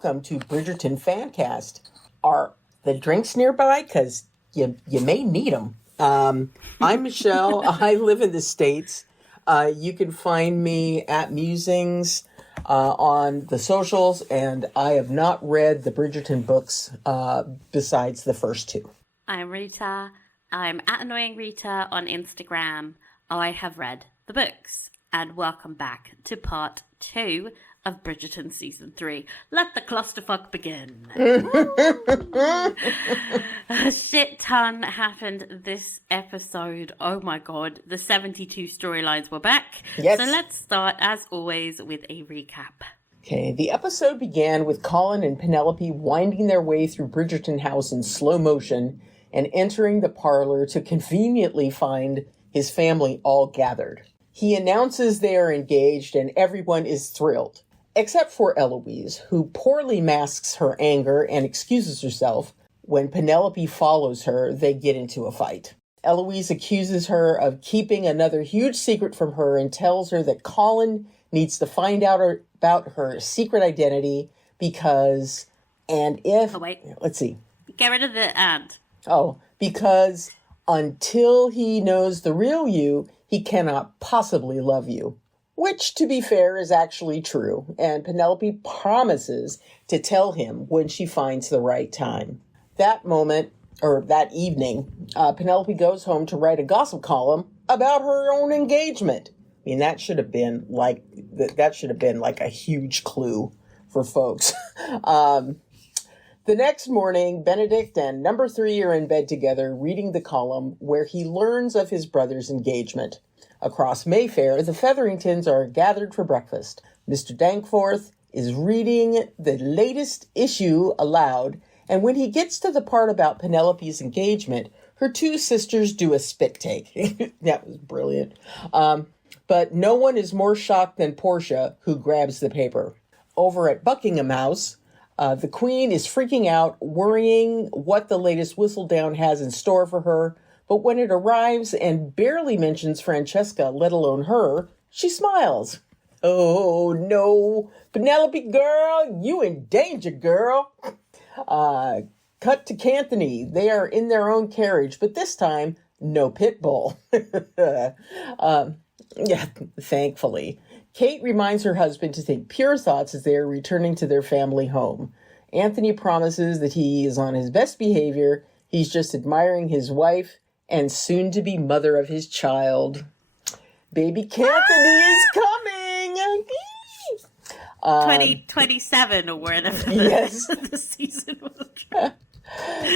welcome to Bridgerton Fancast. Are the drinks nearby? Because you may need them. I'm Michelle. I live in the States. You can find me at Musings on the socials, and I have not read the Bridgerton books besides the first two. I'm Rita. I'm at Annoying Rita on Instagram. I have read the books. And welcome back to part 2 of Bridgerton Season 3. Let the clusterfuck begin. A shit ton happened this episode. Oh my god. The 72 storylines were back. Yes. So let's start, as always, with a recap. Okay, the episode began with Colin and Penelope winding their way through Bridgerton House in slow motion and entering the parlor to conveniently find his family all gathered. He announces they are engaged and everyone is thrilled, except for Eloise, who poorly masks her anger and excuses herself. When Penelope follows her, they get into a fight. Eloise accuses her of keeping another huge secret from her and tells her that Colin needs to find out about her secret identity because, and if... Oh, wait. Let's see. Get rid of the and. Oh, because until he knows the real you, he cannot possibly love you. Which, to be fair, is actually true, and Penelope promises to tell him when she finds the right time. That evening, Penelope goes home to write a gossip column about her own engagement. I mean, that should have been like a huge clue for folks. The next morning, Benedict and number 3 are in bed together reading the column where he learns of his brother's engagement. Across Mayfair, the Featheringtons are gathered for breakfast. Mr. Dankforth is reading the latest issue aloud, and when he gets to the part about Penelope's engagement, her 2 sisters do a spit take. That was brilliant. But no one is more shocked than Portia, who grabs the paper. Over at Buckingham House, the Queen is freaking out, worrying what the latest Whistledown has in store for her. But when it arrives and barely mentions Francesca, let alone her, she smiles. Oh, no. Penelope, girl, you in danger, girl. Cut to Canthony. They are in their own carriage, but this time, no pit bull. Yeah, thankfully. Kate reminds her husband to think pure thoughts as they are returning to their family home. Anthony promises that he is on his best behavior. He's just admiring his wife and soon-to-be mother of his child. Baby Canthony is coming! 2027 or wherever yes. the season was.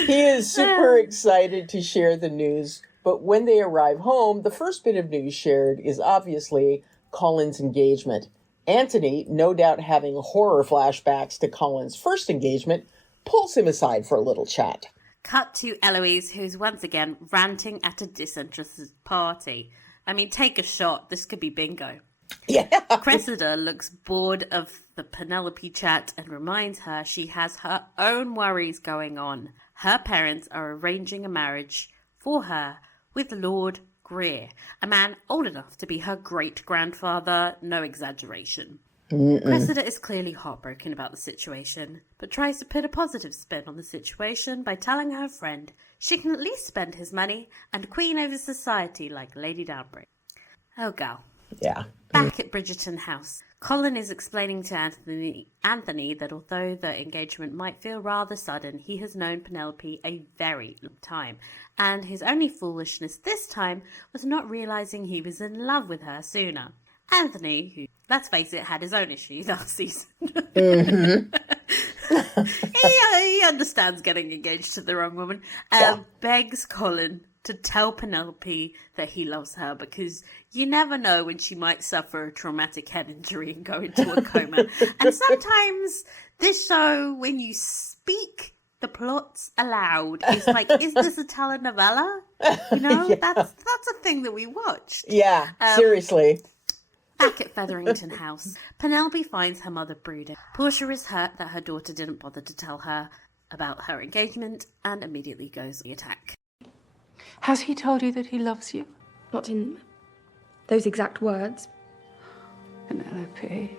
He is super excited to share the news, but when they arrive home, the first bit of news shared is obviously Colin's engagement. Anthony, no doubt having horror flashbacks to Colin's first engagement, pulls him aside for a little chat. Cut to Eloise, who's once again ranting at a disinterested party. I mean, take a shot. This could be bingo. Yeah. Cressida looks bored of the Penelope chat and reminds her she has her own worries going on. Her parents are arranging a marriage for her with Lord Greer, a man old enough to be her great-grandfather, no exaggeration. Cressida is clearly heartbroken about the situation, but tries to put a positive spin on the situation by telling her friend she can at least spend his money and queen over society like Lady Danbury. Oh, girl. Yeah. Back at Bridgerton House, Colin is explaining to Anthony that although the engagement might feel rather sudden, he has known Penelope a very long time, and his only foolishness this time was not realising he was in love with her sooner. Anthony, who, let's face it, had his own issues last season. He understands getting engaged to the wrong woman. Begs Colin to tell Penelope that he loves her because you never know when she might suffer a traumatic head injury and go into a coma. And sometimes this show, when you speak the plots aloud, is like, is this a telenovela? You know, that's a thing that we watched. Yeah, seriously. Back at Featherington House, Penelope finds her mother brooding. Portia is hurt that her daughter didn't bother to tell her about her engagement and immediately goes on the attack. Has he told you that he loves you? Not in those exact words. Penelope.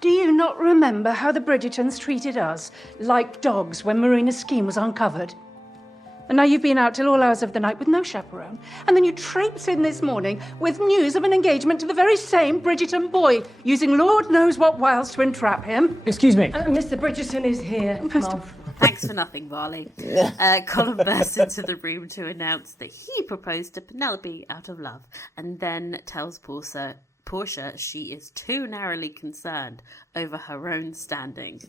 Do you not remember how the Bridgertons treated us like dogs when Marina's scheme was uncovered? And now you've been out till all hours of the night with no chaperone, and then you traipse in this morning with news of an engagement to the very same Bridgerton boy, using Lord knows what wiles to entrap him. Excuse me. Mr. Bridgerton is here, Mom. Thanks for nothing, Varley. Colin bursts into the room to announce that he proposed to Penelope out of love, and then tells Portia she is too narrowly concerned over her own standing,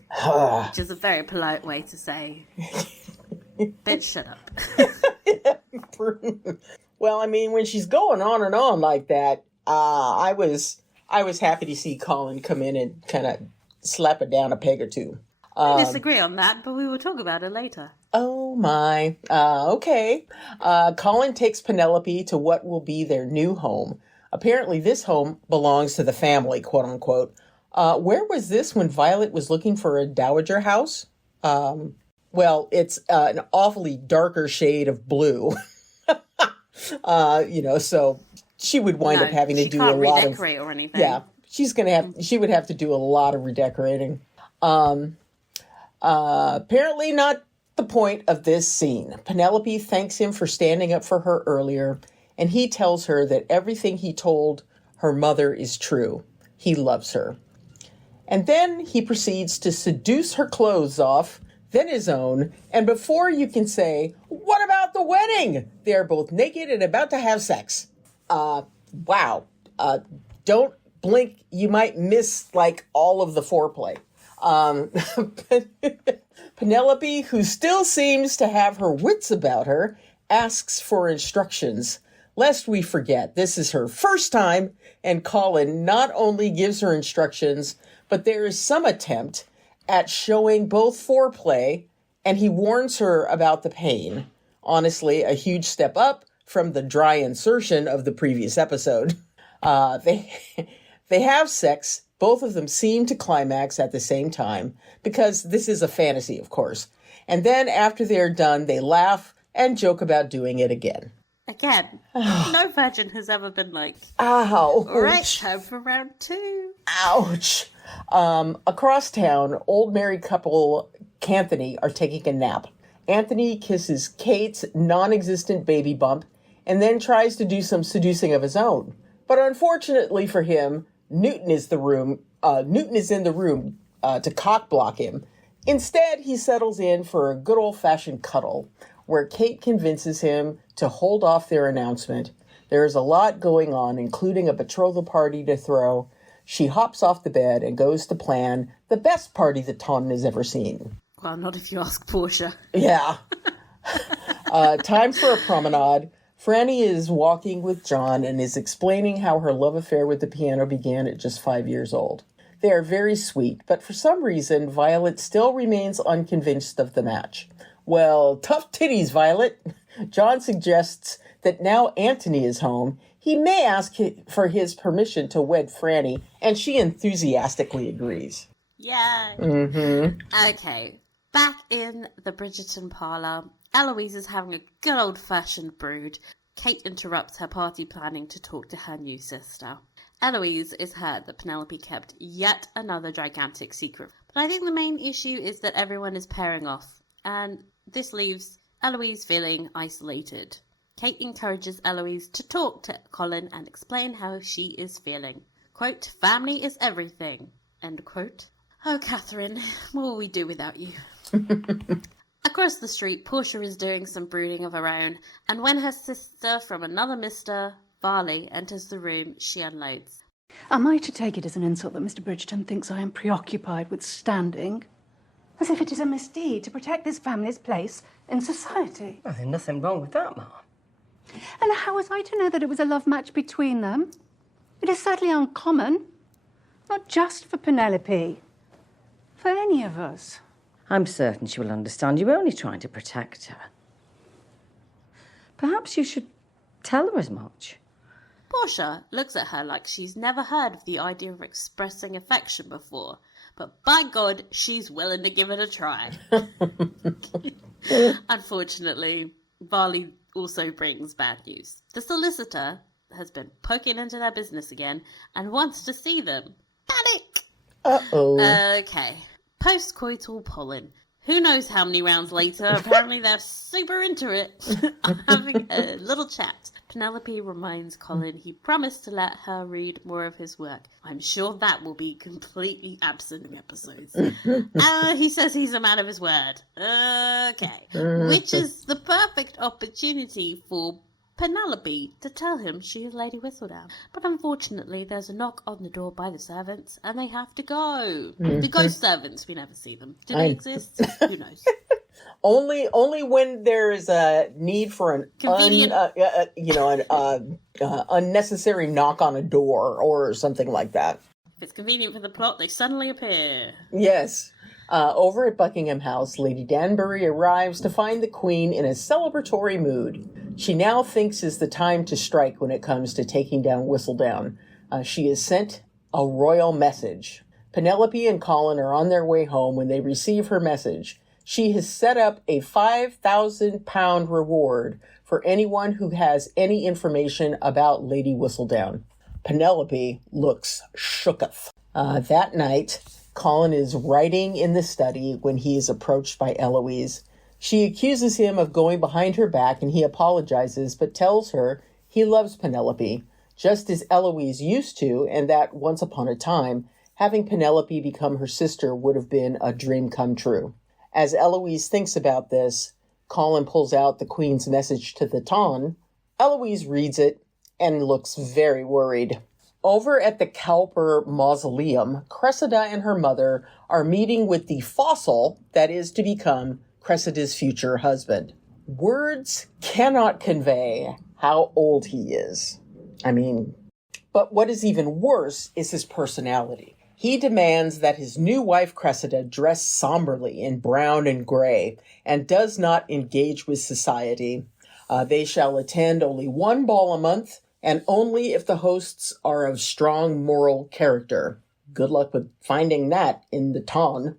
which is a very polite way to say, bitch, shut up. Well, I mean, when she's going on and on like that, I was happy to see Colin come in and kind of slap it down a peg or two. I disagree on that, but we will talk about it later. Oh my. Okay. Colin takes Penelope to what will be their new home. Apparently this home belongs to the family, quote unquote. Where was this when Violet was looking for a dowager house? Well, it's an awfully darker shade of blue. So she would wind up having to do a lot of... She can't redecorate or anything. Yeah, she would have to do a lot of redecorating. Apparently not the point of this scene. Penelope thanks him for standing up for her earlier, and he tells her that everything he told her mother is true. He loves her. And then he proceeds to seduce her clothes off, then his own, and before you can say, what about the wedding? They are both naked and about to have sex. Wow. Don't blink. You might miss, all of the foreplay. Penelope, who still seems to have her wits about her, asks for instructions. Lest we forget, this is her first time, and Colin not only gives her instructions, but there is some attempt at showing both foreplay, and he warns her about the pain. Honestly, a huge step up from the dry insertion of the previous episode. They have sex. Both of them seem to climax at the same time, because this is a fantasy, of course. And then after they're done, they laugh and joke about doing it again. Again, no virgin has ever been like, ow. All right, time for round 2. Ouch. Across town, old married couple Anthony are taking a nap. Anthony kisses Kate's non-existent baby bump and then tries to do some seducing of his own. But unfortunately for him, Newton is in the room to cock block him. Instead, he settles in for a good old-fashioned cuddle, where Kate convinces him to hold off their announcement. There is a lot going on, including a betrothal party to throw. She hops off the bed and goes to plan the best party that Taunton has ever seen. Well, not if you ask Portia. Yeah. Time for a promenade. Franny is walking with John and is explaining how her love affair with the piano began at just 5 years old. They are very sweet, but for some reason, Violet still remains unconvinced of the match. Well, tough titties, Violet. John suggests that now Anthony is home, he may ask for his permission to wed Franny, and she enthusiastically agrees. Yeah. Mm-hmm. Okay, back in the Bridgerton parlour, Eloise is having a good old-fashioned brood. Kate interrupts her party planning to talk to her new sister. Eloise is hurt that Penelope kept yet another gigantic secret. But I think the main issue is that everyone is pairing off, and this leaves Eloise feeling isolated. Kate encourages Eloise to talk to Colin and explain how she is feeling. Quote, family is everything, end quote. Oh, Catherine, what will we do without you? Across the street, Portia is doing some brooding of her own, and when her sister from another Mr. Varley enters the room, she unloads. Am I to take it as an insult that Mr. Bridgerton thinks I am preoccupied with standing? As if it is a misdeed to protect this family's place in society. Well, there's nothing wrong with that, Mum. And how was I to know that it was a love match between them? It is certainly uncommon. Not just for Penelope. For any of us. I'm certain she will understand. You're only trying to protect her. Perhaps you should tell her as much. Portia looks at her like she's never heard of the idea of expressing affection before, but by God, she's willing to give it a try. Unfortunately, Varley also brings bad news. The solicitor has been poking into their business again and wants to see them. Panic! Uh-oh. Okay. Post-coital pollen. Who knows how many rounds later? Apparently they're super into it. Having a little chat. Penelope reminds Colin he promised to let her read more of his work. I'm sure that will be completely absent in episodes. He says he's a man of his word. Okay. Which is the perfect opportunity for Penelope to tell him she is Lady Whistledown. But unfortunately, there's a knock on the door by the servants, and they have to go. The ghost servants, we never see them. Do they exist? Who knows? Only when there is a need for an unnecessary knock on a door or something like that. If it's convenient for the plot, they suddenly appear. Yes. Over at Buckingham House, Lady Danbury arrives to find the Queen in a celebratory mood. She now thinks is the time to strike when it comes to taking down Whistledown. She is sent a royal message. Penelope and Colin are on their way home when they receive her message. She has set up a £5,000 reward for anyone who has any information about Lady Whistledown. Penelope looks shooketh. That night, Colin is writing in the study when he is approached by Eloise. She accuses him of going behind her back, and he apologizes, but tells her he loves Penelope, just as Eloise used to, and that once upon a time, having Penelope become her sister would have been a dream come true. As Eloise thinks about this, Colin pulls out the Queen's message to the Ton. Eloise reads it and looks very worried. Over at the Cowper Mausoleum, Cressida and her mother are meeting with the fossil that is to become Cressida's future husband. Words cannot convey how old he is. But what is even worse is his personality. He demands that his new wife Cressida dress somberly in brown and gray and does not engage with society. They shall attend only one ball a month, and only if the hosts are of strong moral character. Good luck with finding that in the Ton.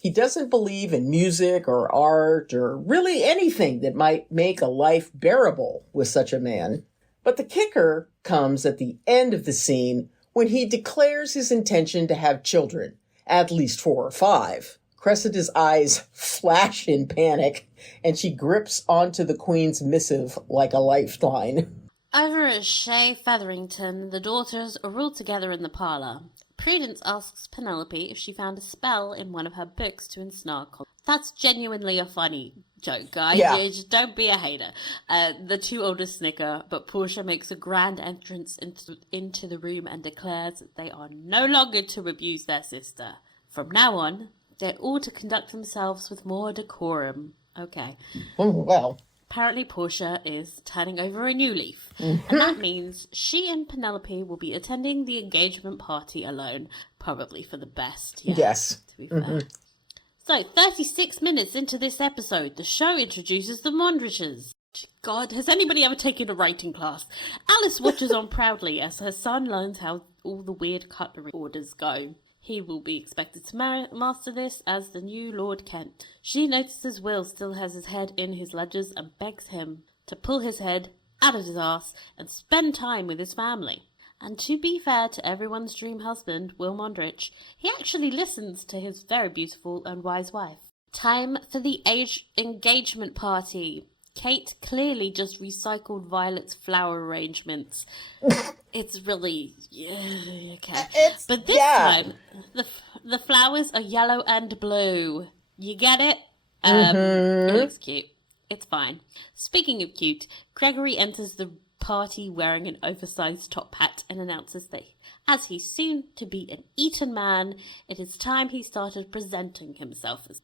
He doesn't believe in music or art or really anything that might make a life bearable with such a man. But the kicker comes at the end of the scene when he declares his intention to have children, at least 4 or 5. Cressida's eyes flash in panic, and she grips onto the Queen's missive like a lifeline. Over at Shea Featherington, the daughters are all together in the parlour. Prudence asks Penelope if she found a spell in one of her books to ensnare Colin. That's genuinely a funny joke, guys. Yeah. Just don't be a hater. The two oldest snicker, but Portia makes a grand entrance into the room and declares that they are no longer to abuse their sister. From now on, they're all to conduct themselves with more decorum. Okay. Well. Apparently Portia is turning over a new leaf. And that means she and Penelope will be attending the engagement party alone. Probably for the best. Yeah, Yes. to be fair. So, 36 minutes into this episode, the show introduces the Mondrishes. God, has anybody ever taken a writing class? Alice watches on proudly as her son learns how all the weird cutlery orders go. He will be expected to master this as the new Lord Kent. She notices Will still has his head in his ledgers and begs him to pull his head out of his arse and spend time with his family. And to be fair to everyone's dream husband, Will Mondrich, he actually listens to his very beautiful and wise wife. Time for the engagement party. Kate clearly just recycled Violet's flower arrangements. It's really... okay. But this time, the flowers are yellow and blue. You get it? It looks cute. It's fine. Speaking of cute, Gregory enters the party wearing an oversized top hat and announces that as he's soon to be an Eton man, it is time he started presenting himself as...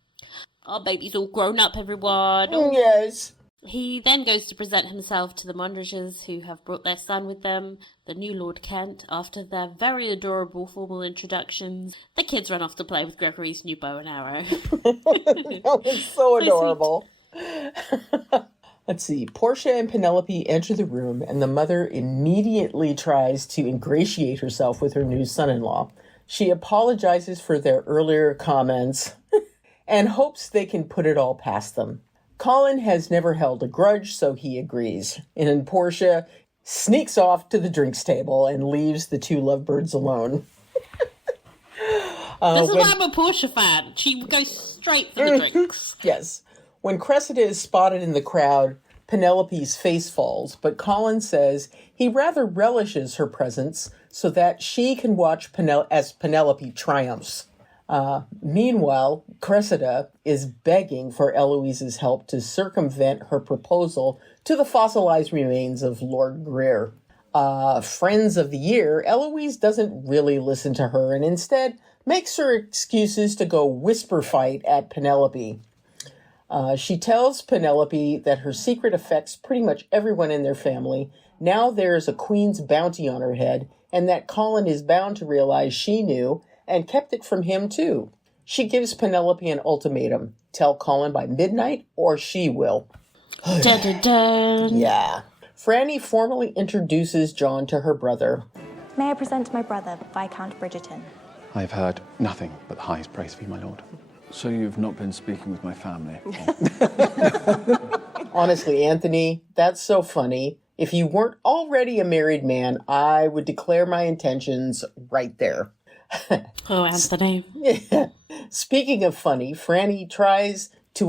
Our baby's all grown up, everyone. Yes. He then goes to present himself to the Mondrishes, who have brought their son with them, the new Lord Kent. After their very adorable formal introductions, the kids run off to play with Gregory's new bow and arrow. That was so adorable. Let's see. Portia and Penelope enter the room, and the mother immediately tries to ingratiate herself with her new son-in-law. She apologizes for their earlier comments and hopes they can put it all past them. Colin has never held a grudge, so he agrees. And Portia sneaks off to the drinks table and leaves the two lovebirds alone. This is why I'm a Portia fan. She goes straight for the drinks. Yes. When Cressida is spotted in the crowd, Penelope's face falls, but Colin says he rather relishes her presence so that she can watch as Penelope triumphs. Meanwhile, Cressida is begging for Eloise's help to circumvent her proposal to the fossilized remains of Lord Greer. Friends of the Year, Eloise doesn't really listen to her and instead makes her excuses to go whisper fight at Penelope. She tells Penelope that her secret affects pretty much everyone in their family. Now there's a queen's bounty on her head, and that Colin is bound to realize she knew and kept it from him too. She gives Penelope an ultimatum. Tell Colin by midnight or she will. Dun, dun, dun. Yeah. Franny formally introduces John to her brother. May I present my brother, Viscount Bridgerton? I have heard nothing but the highest praise for you, my lord. So you've not been speaking with my family? Honestly, Anthony, that's so funny. If you weren't already a married man, I would declare my intentions right there. Oh, Anthony. Speaking of funny, Franny tries to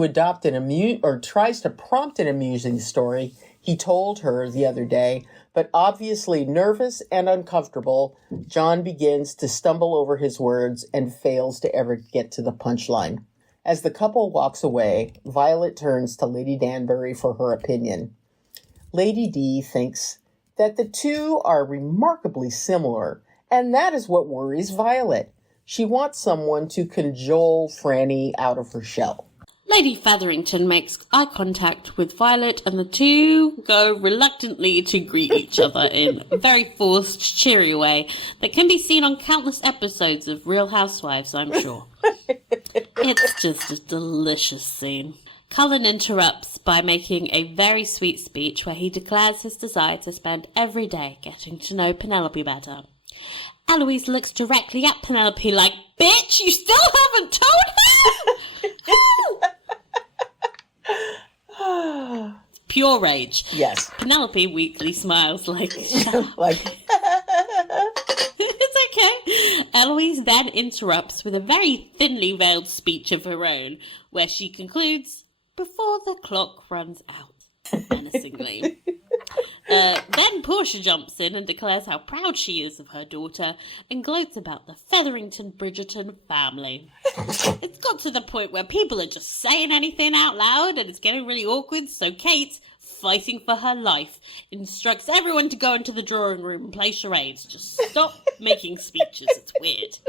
prompt an amusing story he told her the other day, but obviously nervous and uncomfortable, John begins to stumble over his words and fails to ever get to the punchline. As the couple walks away, Violet turns to Lady Danbury for her opinion. Lady D thinks that the two are remarkably similar, and that is what worries Violet. She wants someone to cajole Franny out of her shell. Lady Featherington makes eye contact with Violet and the two go reluctantly to greet each other in a very forced, cheery way that can be seen on countless episodes of Real Housewives, I'm sure. It's just a delicious scene. Cullen interrupts by making a very sweet speech where he declares his desire to spend every day getting to know Penelope better. Eloise looks directly at Penelope like, "Bitch, you still haven't told her?" Pure rage. Yes. Penelope weakly smiles like, Like, it's okay. Eloise then interrupts with a very thinly veiled speech of her own, where she concludes, "Before the clock runs out," menacingly. Then Portia jumps in and declares how proud she is of her daughter and gloats about the Featherington Bridgerton family. It's got to the point where people are just saying anything out loud and it's getting really awkward, so Kate, fighting for her life, instructs everyone to go into the drawing room and play charades. Just stop making speeches, it's weird.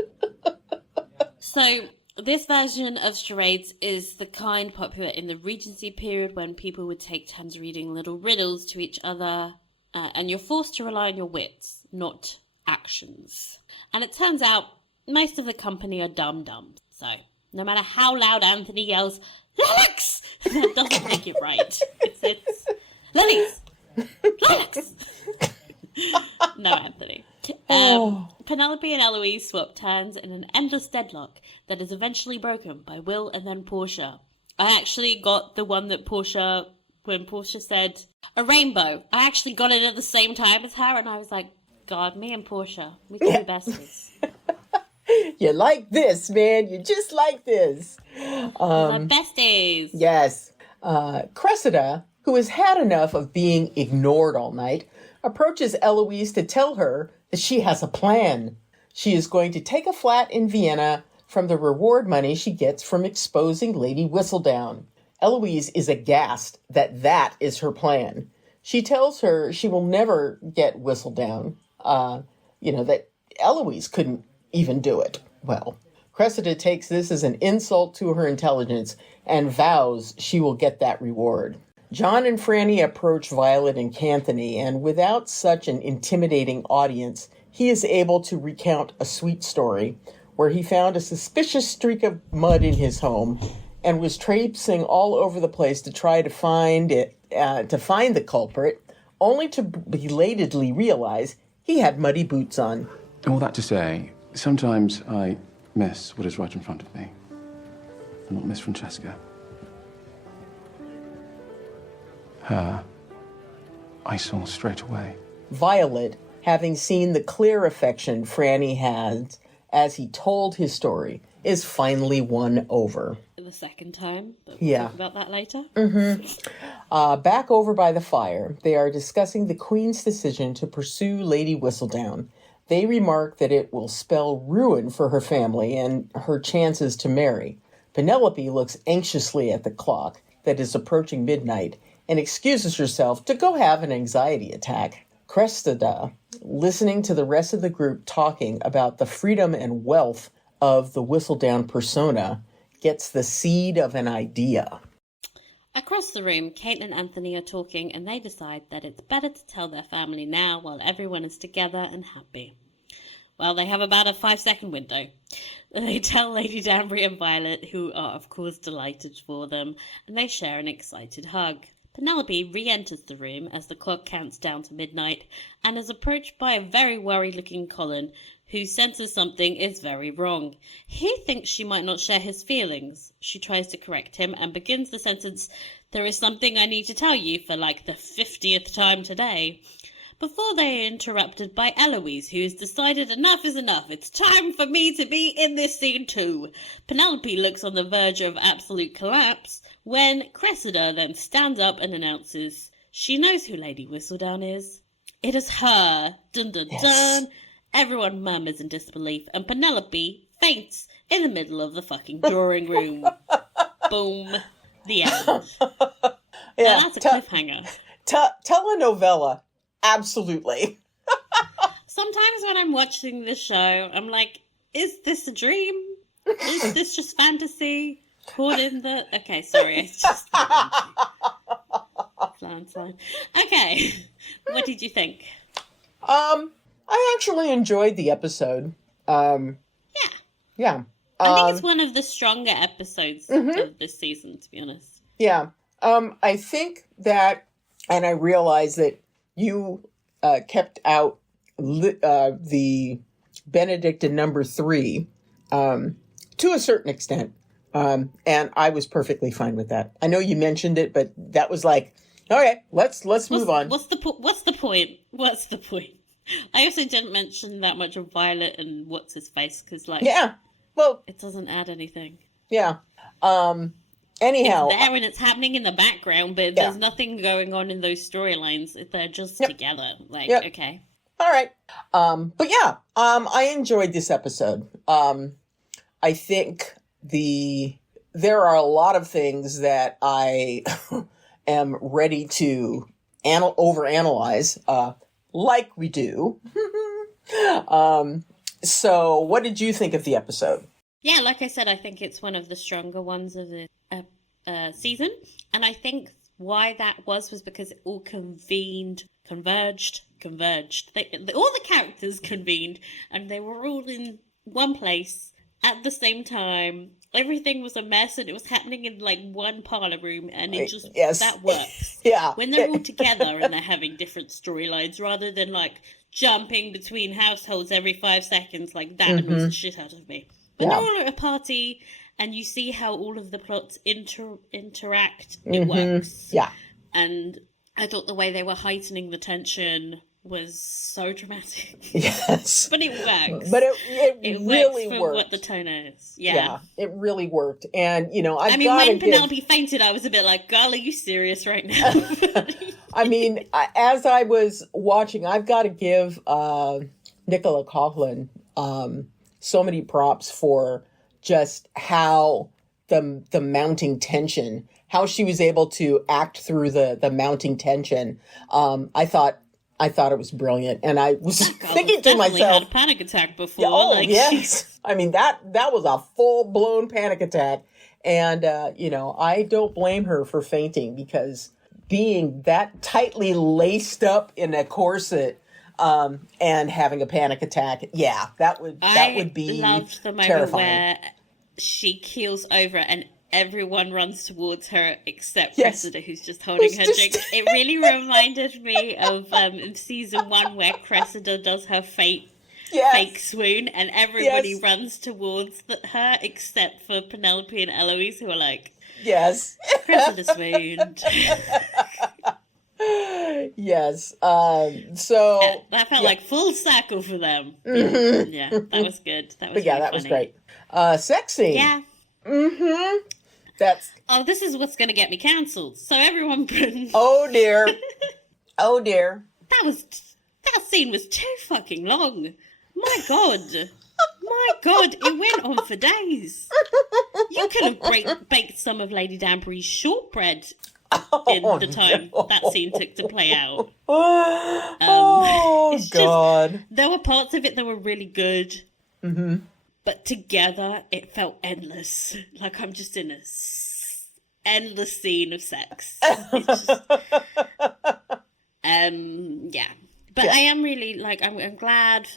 So, this version of charades is the kind popular in the Regency period when people would take turns reading little riddles to each other, and you're forced to rely on your wits, not actions. And it turns out most of the company are dum-dums, so no matter how loud Anthony yells, "Lilacs!" that doesn't make it right. It's Lilies! Lilacs! No, Anthony. Penelope and Eloise swap turns in an endless deadlock that is eventually broken by Will and then Portia. I actually got the one that when Portia said a rainbow, I actually got it at the same time as her, and I was like, God, me and Portia, we can be besties. You're like this, man. You're just like this. We're besties. Yes. Cressida, who has had enough of being ignored all night, approaches Eloise to tell her that she has a plan. She is going to take a flat in Vienna from the reward money she gets from exposing Lady Whistledown. Eloise is aghast that is her plan. She tells her she will never get Whistledown, that Eloise couldn't even do it. Well, Cressida takes this as an insult to her intelligence and vows she will get that reward. John and Franny approach Violet and Canthony, and without such an intimidating audience, he is able to recount a sweet story where he found a suspicious streak of mud in his home and was traipsing all over the place to try to find the culprit, only to belatedly realize he had muddy boots on. All that to say, sometimes I miss what is right in front of me, and not Miss Francesca. Her, I saw straight away. Violet, having seen the clear affection Franny has as he told his story, is finally won over. The second time, but Yeah. talk about that later. Back over by the fire, they are discussing the Queen's decision to pursue Lady Whistledown. They remark that it will spell ruin for her family and her chances to marry. Penelope looks anxiously at the clock that is approaching midnight and excuses herself to go have an anxiety attack. Cressida, listening to the rest of the group talking about the freedom and wealth of the Whistledown persona, gets the seed of an idea. Across the room, Kate and Anthony are talking and they decide that it's better to tell their family now while everyone is together and happy. Well, they have about a 5-second window. They tell Lady Danbury and Violet, who are of course delighted for them, and they share an excited hug. Penelope re-enters the room as the clock counts down to midnight and is approached by a very worried-looking Colin, who senses something is very wrong. He thinks she might not share his feelings. She tries to correct him and begins the sentence, "There is something I need to tell you for like the 50th time today," before they are interrupted by Eloise, who has decided enough is enough. It's time for me to be in this scene too. Penelope looks on the verge of absolute collapse when Cressida then stands up and announces she knows who Lady Whistledown is. It is her. Dun dun dun. Everyone murmurs in disbelief, and Penelope faints in the middle of the fucking drawing room. Boom. The end. Now that's a cliffhanger. Telenovela. Absolutely. Sometimes when I'm watching this show, I'm like, is this a dream? Is this just fantasy? Caught in the... Okay, sorry. I just... Landslide. Okay. What did you think? I actually enjoyed the episode. Yeah. I think it's one of the stronger episodes of this season, to be honest. Yeah. I think that, and I realize that you kept out the Benedictine number 3 to a certain extent. And I was perfectly fine with that. I know you mentioned it, but that was like, okay, let's move on. What's the point? What's the point? I also didn't mention that much of Violet and what's his face because, like, yeah, well, it doesn't add anything. Yeah. Anyhow, it's there and it's happening in the background, but there's nothing going on in those storylines. They're just together. Like, okay, all right. But yeah, I enjoyed this episode. I think there are a lot of things that I am ready to overanalyze. Like we do. So what did you think of the episode? Yeah, like I said, I think it's one of the stronger ones of the season. And I think why that was because it all converged. All the characters convened and they were all in one place at the same time. Everything was a mess and it was happening in like one parlor room and it just, that works. Yeah. When they're all together and they're having different storylines rather than like jumping between households every 5 seconds, like that annoys the shit out of me. When they're all at a party and you see how all of the plots interact, it works. Yeah. And I thought the way they were heightening the tension was so dramatic. Yes. But it works. But it really works for worked. what the tone is. Yeah. It really worked. And, you know, when Penelope fainted, I was a bit like, girl, are you serious right now? I mean, as I was watching, I've got to give Nicola Coughlan so many props for just how the mounting tension, how she was able to act through the mounting tension. I thought it was brilliant, and I was thinking to myself, had a panic attack before. Oh, yes. I mean, that was a full-blown panic attack. And, you know, I don't blame her for fainting because being that tightly laced up in a corset and having a panic attack, that would be loved the moment terrifying. Where she keels over and everyone runs towards her except Cressida, who's just holding her drink. It really reminded me of in season 1 where Cressida does her fake swoon and everybody runs towards her except for Penelope and Eloise, who are like, yes, Cressida swooned. Yes. So that felt like full circle for them. Yeah, that was good. That was that was great. Sex scene. Yeah. That's. Oh, this is what's going to get me cancelled. So everyone, Oh dear. Oh dear. That scene was too fucking long. My God. My God, it went on for days. You could have baked some of Lady Danbury's shortbread in the time that scene took to play out. God. There were parts of it that were really good. But together, it felt endless. Like I'm just in a endless scene of sex. It's just, yeah. But I am really, like, I'm glad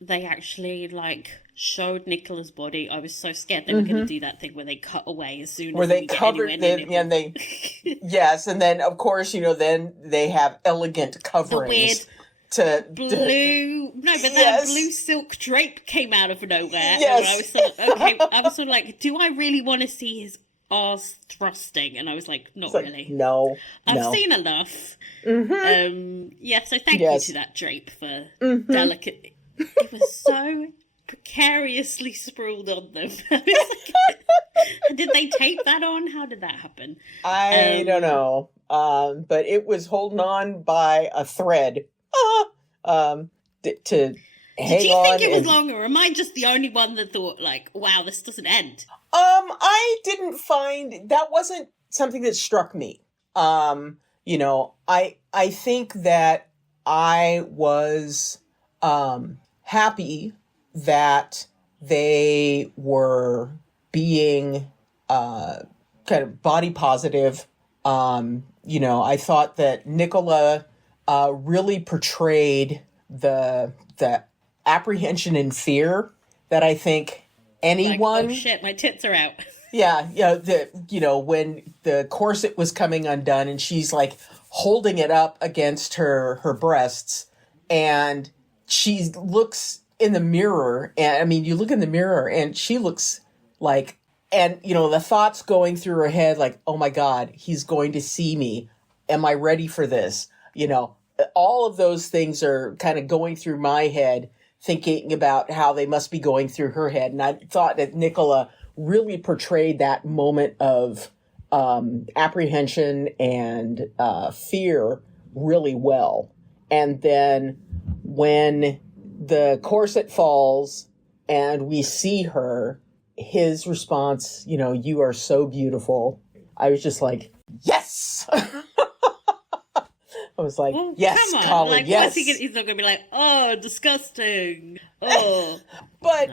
they actually, like, showed Nicola's body. I was so scared they were going to do that thing where they cut away as soon as they covered yes, and then, of course, then they have elegant coverings. That blue silk drape came out of nowhere. Yes. And I was sort of like, do I really want to see his arse thrusting? And I was like, not really. No. I've seen enough. So thank you to that drape for delicate. It was so precariously sprawled on them. I was like, did they tape that on? How did that happen? I don't know. But it was holding on by a thread. To hang on. Did you think it was long, or am I just the only one that thought, like, wow, this doesn't end? I didn't find that wasn't something that struck me. I think that I was happy that they were being kind of body positive. I thought that Nicola really portrayed the apprehension and fear that I think anyone. Like, oh shit, my tits are out. Yeah, when the corset was coming undone and she's like holding it up against her breasts, and she looks in the mirror, and I mean, you look in the mirror and she looks like, and the thoughts going through her head like, oh my God, he's going to see me. Am I ready for this? All of those things are kind of going through my head, thinking about how they must be going through her head. And I thought that Nicola really portrayed that moment of apprehension and fear really well. And then when the corset falls and we see her, his response, you are so beautiful. I was just like, yes! I was like, yes, come on. Colin, like, yes. He's not going to be like, oh, disgusting. Oh. But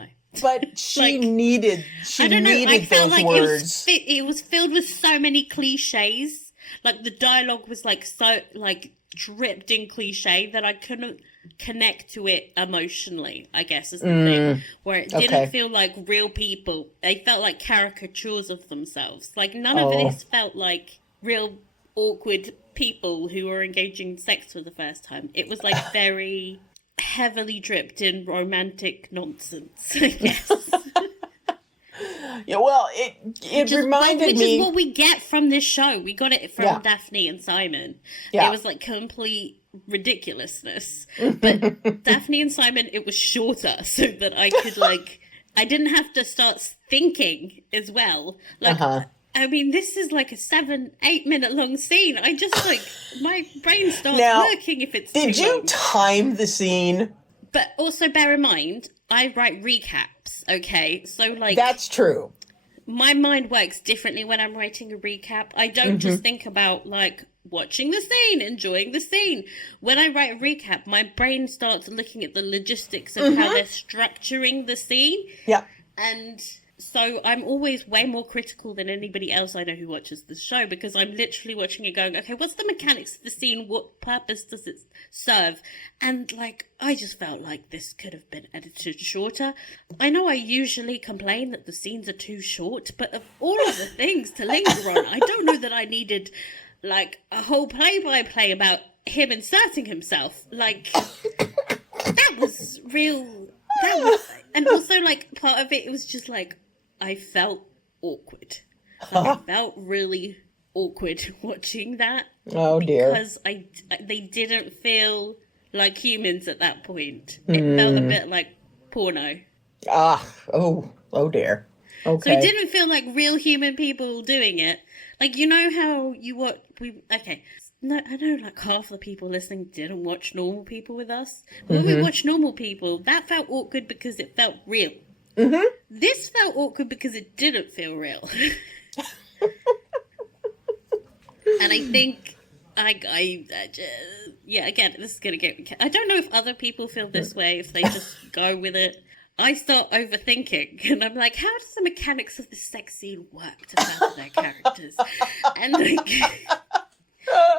she needed those words. It was filled with so many cliches. Like, the dialogue was like so like dripped in cliche that I couldn't connect to it emotionally, I guess is the thing. Where it didn't feel like real people. They felt like caricatures of themselves. Like, none of this felt like real awkward people who were engaging in sex for the first time. It was like very heavily dripped in romantic nonsense, I guess. Yeah, well, it reminded me... Which is what we get from this show. We got it from Daphne and Simon. Yeah. It was like complete ridiculousness. But Daphne and Simon, it was shorter so that I could I didn't have to start thinking as well. I mean, this is like a 7-8 minute long scene. I just my brain starts working if it's too long. Did you time the scene? But also bear in mind, I write recaps, okay? So that's true. My mind works differently when I'm writing a recap. I don't just think about watching the scene, enjoying the scene. When I write a recap, my brain starts looking at the logistics of how they're structuring the scene. Yeah. And so I'm always way more critical than anybody else I know who watches the show, because I'm literally watching it going, okay, what's the mechanics of the scene? What purpose does it serve? And I just felt like this could have been edited shorter. I know I usually complain that the scenes are too short, but of all of the things to linger on, I don't know that I needed a whole play-by-play about him inserting himself. That was real. And also part of it was just I felt awkward. I felt really awkward watching that. Oh dear. Because they didn't feel like humans at that point. It felt a bit like porno. Oh dear. Okay. So it didn't feel like real human people doing it. Like, you know how no, I know like half the people listening didn't watch Normal People with us. When we watched Normal People, that felt awkward because it felt real. Mm-hmm. This felt awkward because it didn't feel real. And I think, again, this is going to get... I don't know if other people feel this way, if they just go with it. I start overthinking, and I'm like, how does the mechanics of this sex scene work to further their characters? And like,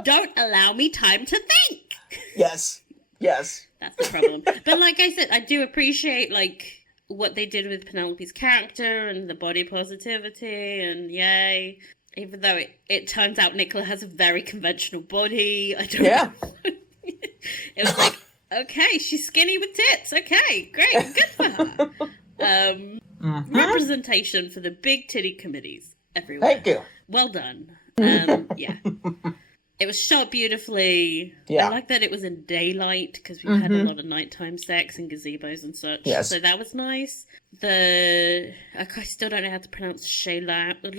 don't allow me time to think. Yes. That's the problem. But like I said, I do appreciate like what they did with Penelope's character and the body positivity, and yay. Even though it turns out Nicola has a very conventional body. I don't know. It was like, okay, she's skinny with tits. Okay, great, good for her. Representation for the big titty committees everywhere. Thank you. Well done. Yeah. It was shot beautifully. Yeah. I like that it was in daylight because we had a lot of nighttime sex and gazebos and such. Yes. So that was nice. I still don't know how to pronounce Shaylon. The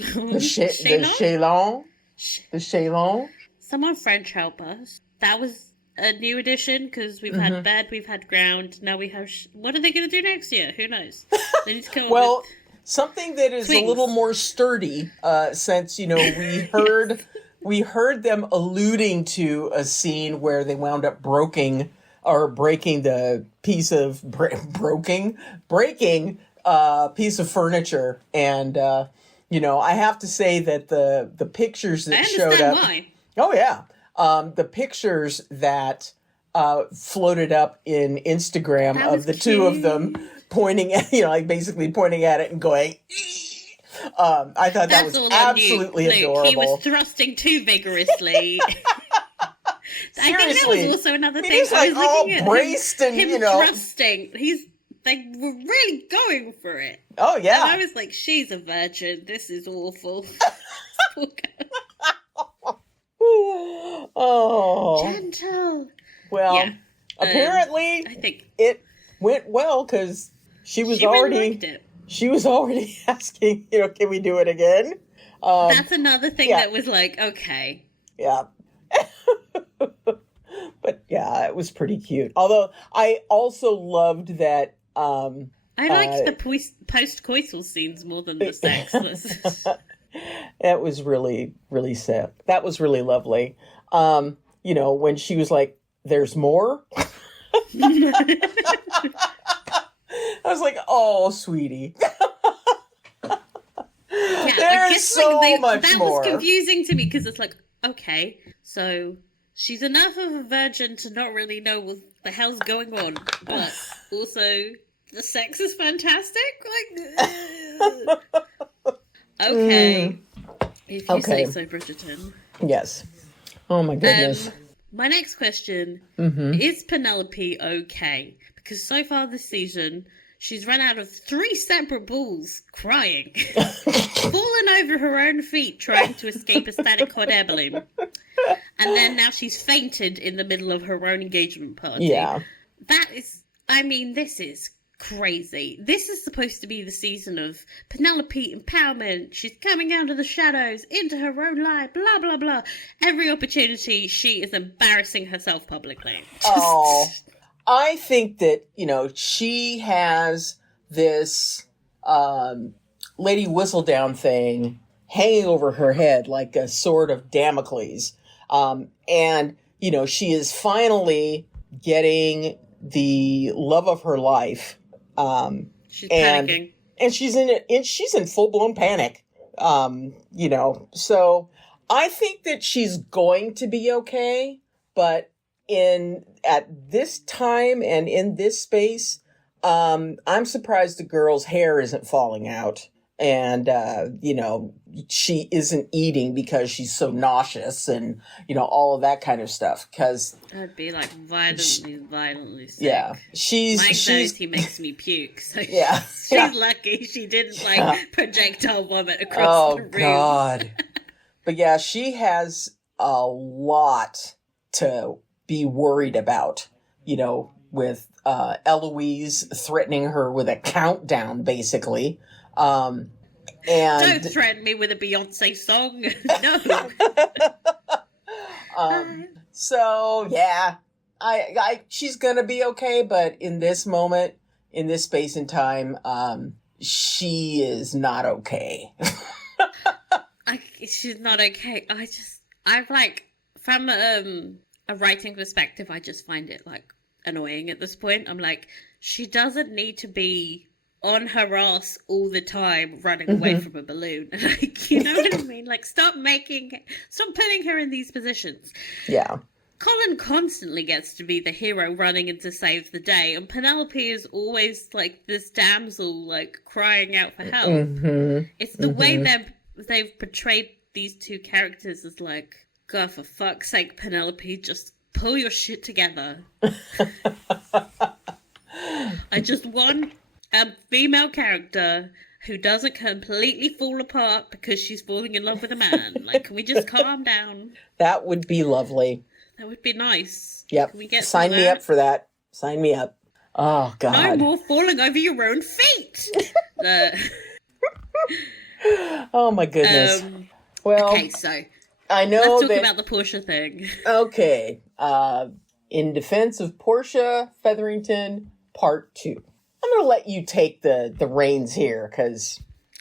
Shaylon. Someone French help us. That was a new addition because we've had bed, we've had ground. Now we have. What are they going to do next year? Who knows? They need to come up with something that is twins. a little more sturdy. Since we heard them alluding to a scene where they wound up breaking the piece of breaking piece of furniture, and I have to say that the pictures that showed up. Why. Oh yeah, the pictures that floated up in Instagram of the two of them pointing at basically pointing at it and going. I thought that was absolutely adorable. He was thrusting too vigorously. I think that was also another thing. He's like all braced and him thrusting. He's like really going for it. Oh yeah. And I was like, she's a virgin. This is awful. Oh, gentle. Well, apparently, I think it went well because she was already asking, can we do it again? That's another thing that was like, okay. Yeah. But yeah, it was pretty cute. Although I also loved that. I liked the post-coital scenes more than the sex. That was really, really sad. That was really lovely. When she was like, "There's more." I was like, "Oh, sweetie." There's so much more. That was confusing to me because it's like, okay, so she's enough of a virgin to not really know what the hell's going on, but also the sex is fantastic. Like, okay, if you say so, Bridgerton. Yes. Oh my goodness. My next question is Penelope okay? Because so far this season, she's run out of 3 separate balls crying, fallen over her own feet trying to escape a static hot air balloon. And then now she's fainted in the middle of her own engagement party. Yeah. This is crazy. This is supposed to be the season of Penelope empowerment. She's coming out of the shadows into her own light, blah, blah, blah. Every opportunity, she is embarrassing herself publicly. I think that, she has this Lady Whistledown thing hanging over her head like a sword of Damocles. And, she is finally getting the love of her life. She's panicking. And she's in full-blown panic. So I think that she's going to be okay, but at this time and in this space, I'm surprised the girl's hair isn't falling out. And, she isn't eating because she's so nauseous and, all of that kind of stuff. Because I'd be like violently sick. Yeah. Mike says he makes me puke. So yeah. She's lucky she didn't projectile vomit across the room. Oh, God. But yeah, she has a lot to be worried about, with Eloise threatening her with a countdown, basically. And Don't threaten me with a Beyonce song. No. So yeah, she's gonna be okay, but in this moment, in this space and time, she is not okay. She's not okay. I'm like, from a writing perspective, I just find it like annoying at this point. I'm like, she doesn't need to be on her ass all the time running away from a balloon. Like, you know what I mean? Like, stop putting her in these positions. Yeah. Colin constantly gets to be the hero running in to save the day, and Penelope is always like this damsel, like crying out for help. It's the way they've portrayed these two characters as like, God, for fuck's sake, Penelope, just pull your shit together. I just want a female character who doesn't completely fall apart because she's falling in love with a man. Like, can we just calm down? That would be lovely. That would be nice. Yep. Can we get Sign me up for that. Sign me up. Oh, God. No more falling over your own feet. Oh, my goodness. Well, okay, so I know let's talk about the Portia thing. Okay. In defense of Portia Featherington, part 2. I'm going to let you take the reins here, because...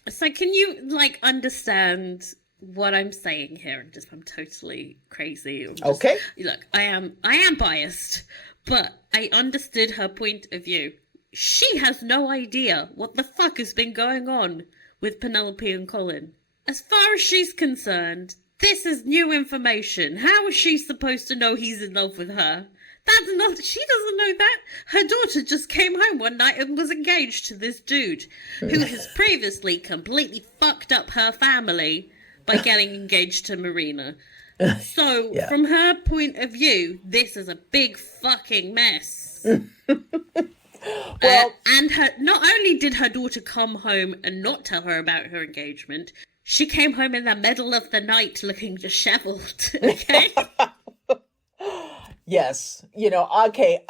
So can you, like, understand what I'm saying here? I'm totally crazy. Okay. Look, I am biased, but I understood her point of view. She has no idea what the fuck has been going on with Penelope and Colin. As far as she's concerned, this is new information. How is she supposed to know he's in love with her? She doesn't know that. Her daughter just came home one night and was engaged to this dude who has previously completely fucked up her family by getting engaged to Marina. So, from her point of view, this is a big fucking mess. Well, and not only did her daughter come home and not tell her about her engagement, she came home in the middle of the night looking disheveled. Okay? Yes. Okay,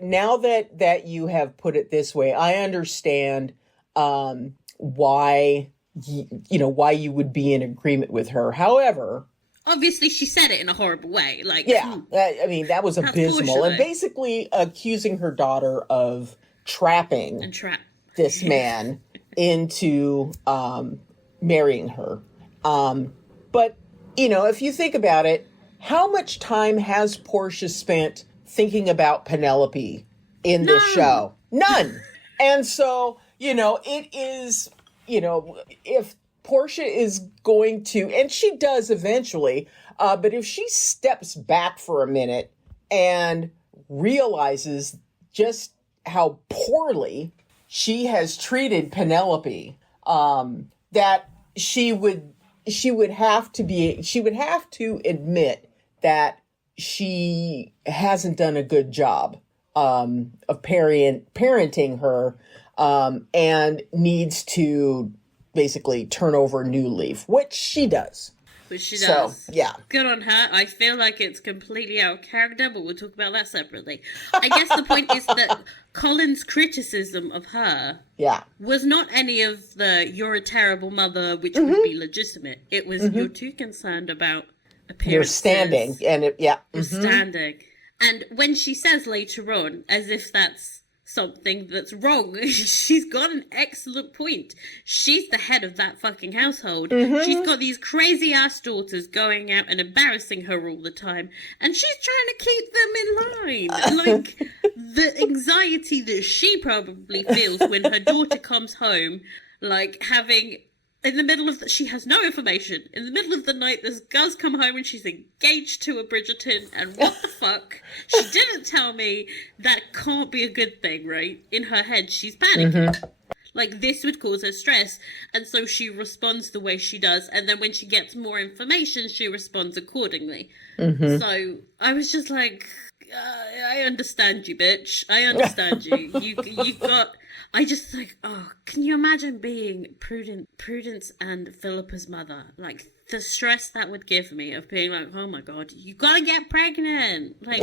now that you have put it this way, I understand why you would be in agreement with her. However, obviously she said it in a horrible way. Like, that was abysmal, and basically accusing her daughter of trapping this man into marrying her. But if you think about it, how much time has Portia spent thinking about Penelope in this show? None. And so, it is, if Portia is going to, and she does eventually, but if she steps back for a minute and realizes just how poorly she has treated Penelope, that she would have to admit that she hasn't done a good job of parenting her, and needs to basically turn over a new leaf, which she does. So, yeah. Good on her. I feel like it's completely out of character, but we'll talk about that separately. I guess the point is that Colin's criticism of her was not any of the "you're a terrible mother," which would be legitimate. It was "you're too concerned about appearances." You're standing, and You're standing. And when she says later on, as if that's something that's wrong, she's got an excellent point. She's the head of that fucking household. She's got these crazy ass daughters going out and embarrassing her all the time, and she's trying to keep them in line. Like, the anxiety that she probably feels when her daughter comes home, like having, in the middle of she has no information. In the middle of the night, this girl's come home and she's engaged to a Bridgerton, and what the fuck? She didn't tell me. That can't be a good thing, right? In her head, she's panicking. Like, this would cause her stress, and so she responds the way she does, and then when she gets more information, she responds accordingly. So, I was just like, I understand you, bitch. I understand you. You've got... I just like, oh, can you imagine being Prudence and Philippa's mother? Like, the stress that would give me of being like, oh my God, you gotta get pregnant. Like,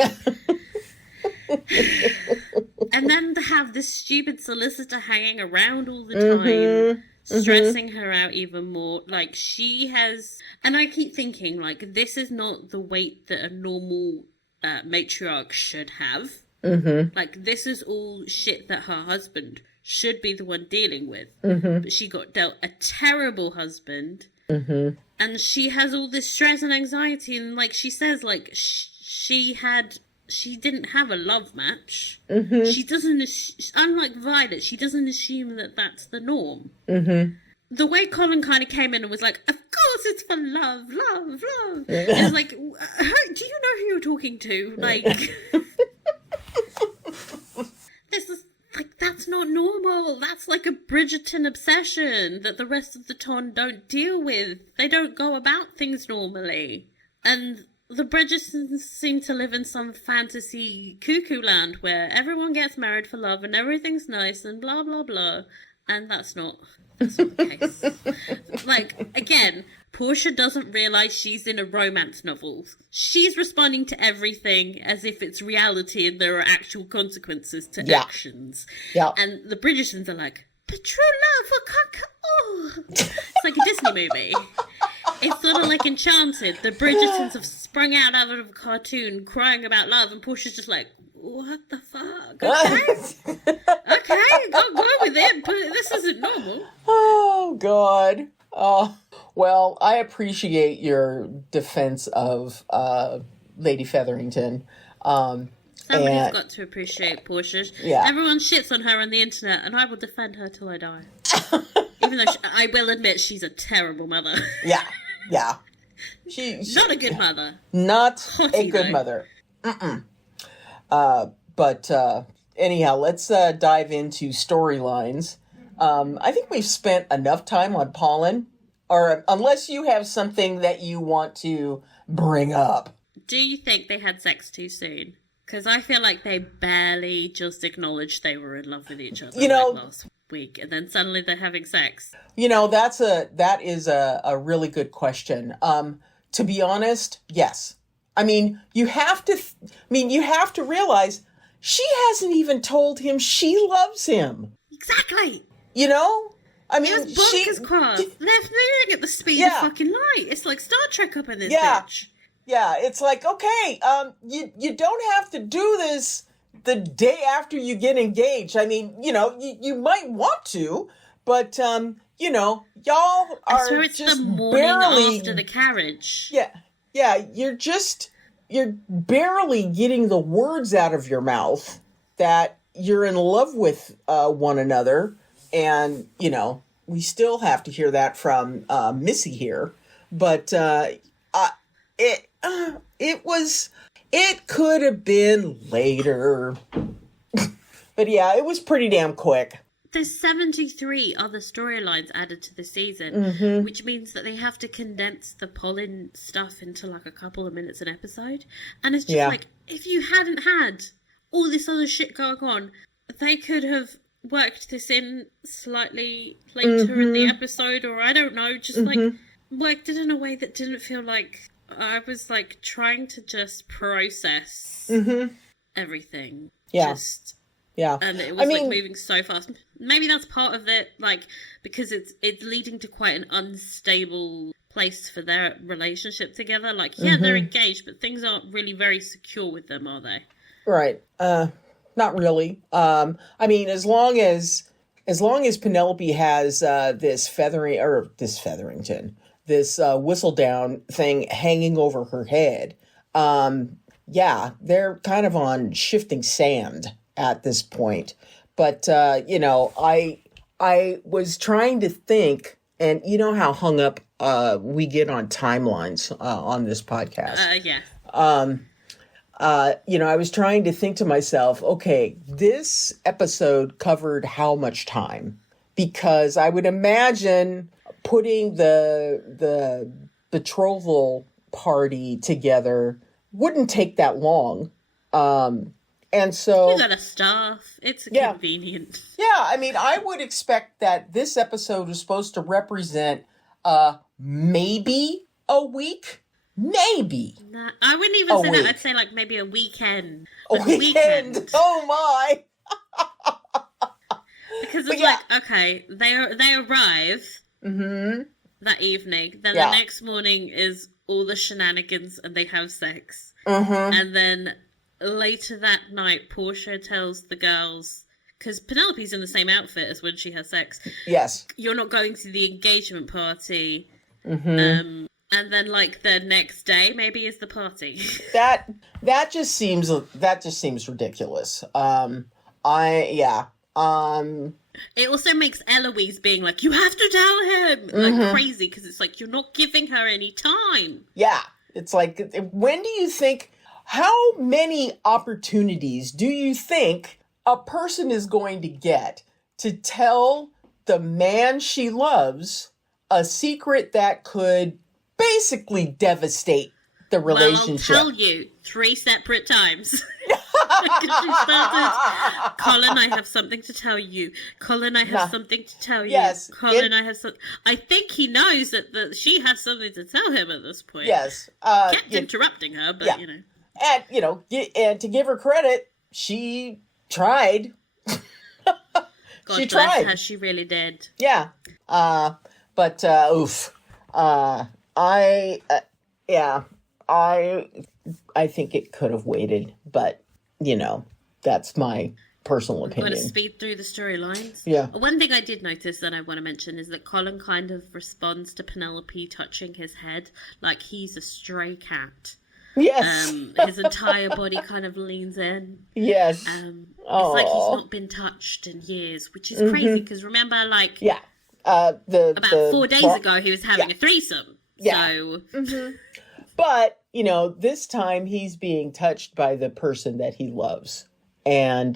and then to have this stupid solicitor hanging around all the time, stressing her out even more. Like, she has, and I keep thinking, like, this is not the weight that a normal matriarch should have. Like, this is all shit that her husband should be the one dealing with. But she got dealt a terrible husband. And she has all this stress and anxiety. And like she says, like, she didn't have a love match. She doesn't, unlike Violet, she doesn't assume that that's the norm. The way Colin kind of came in and was like, of course it's for love. It's like, do you know who you're talking to? Like, this is, like, that's not normal. That's like a Bridgerton obsession that the rest of the ton don't deal with. They don't go about things normally. And the Bridgertons seem to live in some fantasy cuckoo land where everyone gets married for love and everything's nice and blah, blah, blah. And that's not the case. Like, again, Portia doesn't realise she's in a romance novel. She's responding to everything as if it's reality and there are actual consequences to actions. And the Bridgertons are like, but true love, oh. It's like a Disney movie. It's sort of like Enchanted. The Bridgertons have sprung out of a cartoon crying about love, and Portia's just like, what the fuck? Okay, go with it, but this isn't normal. Oh, God. Oh, well, I appreciate your defense of Lady Featherington. Somebody's got to appreciate Portia. Yeah. Everyone shits on her on the internet, and I will defend her till I die. Even though I will admit she's a terrible mother. Yeah. She's not a good mother. Not Hottie, a good though. mother. But anyhow, let's dive into storylines. I think we've spent enough time on Pollen, or unless you have something that you want to bring up. Do you think they had sex too soon? Because I feel like they barely just acknowledged they were in love with each other last week, and then suddenly they're having sex. That is a really good question. To be honest, yes. I mean, you have to realize she hasn't even told him she loves him. Exactly. I mean, That's bonkers cross. They're moving at the speed of fucking light. It's like Star Trek up in this bitch. Yeah, it's like, okay, you don't have to do this the day after you get engaged. I mean, you might want to, but, y'all are I swear it's just the morning barely after the carriage. Yeah, you're barely getting the words out of your mouth that you're in love with one another. And, we still have to hear that from Missy here. But it could have been later. But yeah, it was pretty damn quick. There's 73 other storylines added to the season, which means that they have to condense the pollen stuff into like a couple of minutes an episode. And it's just like, if you hadn't had all this other shit going on, they could have worked this in slightly later in the episode, or I don't know, just like worked it in a way that didn't feel like I was like trying to just process everything. And it was like moving so fast. Maybe that's part of it, like, because it's leading to quite an unstable place for their relationship together. Like, they're engaged, but things aren't really very secure with them, are they? Right. Not really. I mean, as long as Penelope has this Featherington, this whistle down thing hanging over her head, they're kind of on shifting sand at this point. But I was trying to think, and you know how hung up we get on timelines on this podcast. I was trying to think to myself, okay, this episode covered how much time? Because I would imagine putting the betrothal party together wouldn't take that long. And so... You got a staff. It's Yeah. convenient. Yeah, I mean, I would expect that this episode was supposed to represent maybe a week. Maybe. Nah, I wouldn't even A say week. that. I'd say like maybe a weekend. A Like weekend. Oh my. Because But it's yeah. like, okay, they arrive Mm-hmm. that evening. Then Yeah. the next morning is all the shenanigans and they have sex. Mm-hmm. And then later that night, Portia tells the girls, because Penelope's in the same outfit as when she has sex, Yes. you're not going to the engagement party. Mm-hmm. And then like the next day maybe is the party. That just seems ridiculous. It also makes Eloise being like, you have to tell him, like crazy, because it's like you're not giving her any time. Yeah. It's like, when do you think, how many opportunities do you think a person is going to get to tell the man she loves a secret that could basically devastate the relationship? Well, I'll tell you 3 separate times. Because she started, Colin, I have something to tell you. Colin, I have something to tell you. Yes. Colin, I have something. I think he knows that she has something to tell him at this point. Yes. Kept interrupting her, but you know. And, and to give her credit, she tried. God She bless tried. her, she really did. Yeah. But oof. I think it could have waited, but that's my personal I'm going opinion. to speed through the storylines. Yeah. One thing I did notice that I want to mention is that Colin kind of responds to Penelope touching his head like he's a stray cat. Yes. His entire body kind of leans in. Yes. It's like he's not been touched in years, which is crazy because remember, like, Yeah. about 4 days ago, he was having a threesome. Yeah. So, But, this time he's being touched by the person that he loves. And,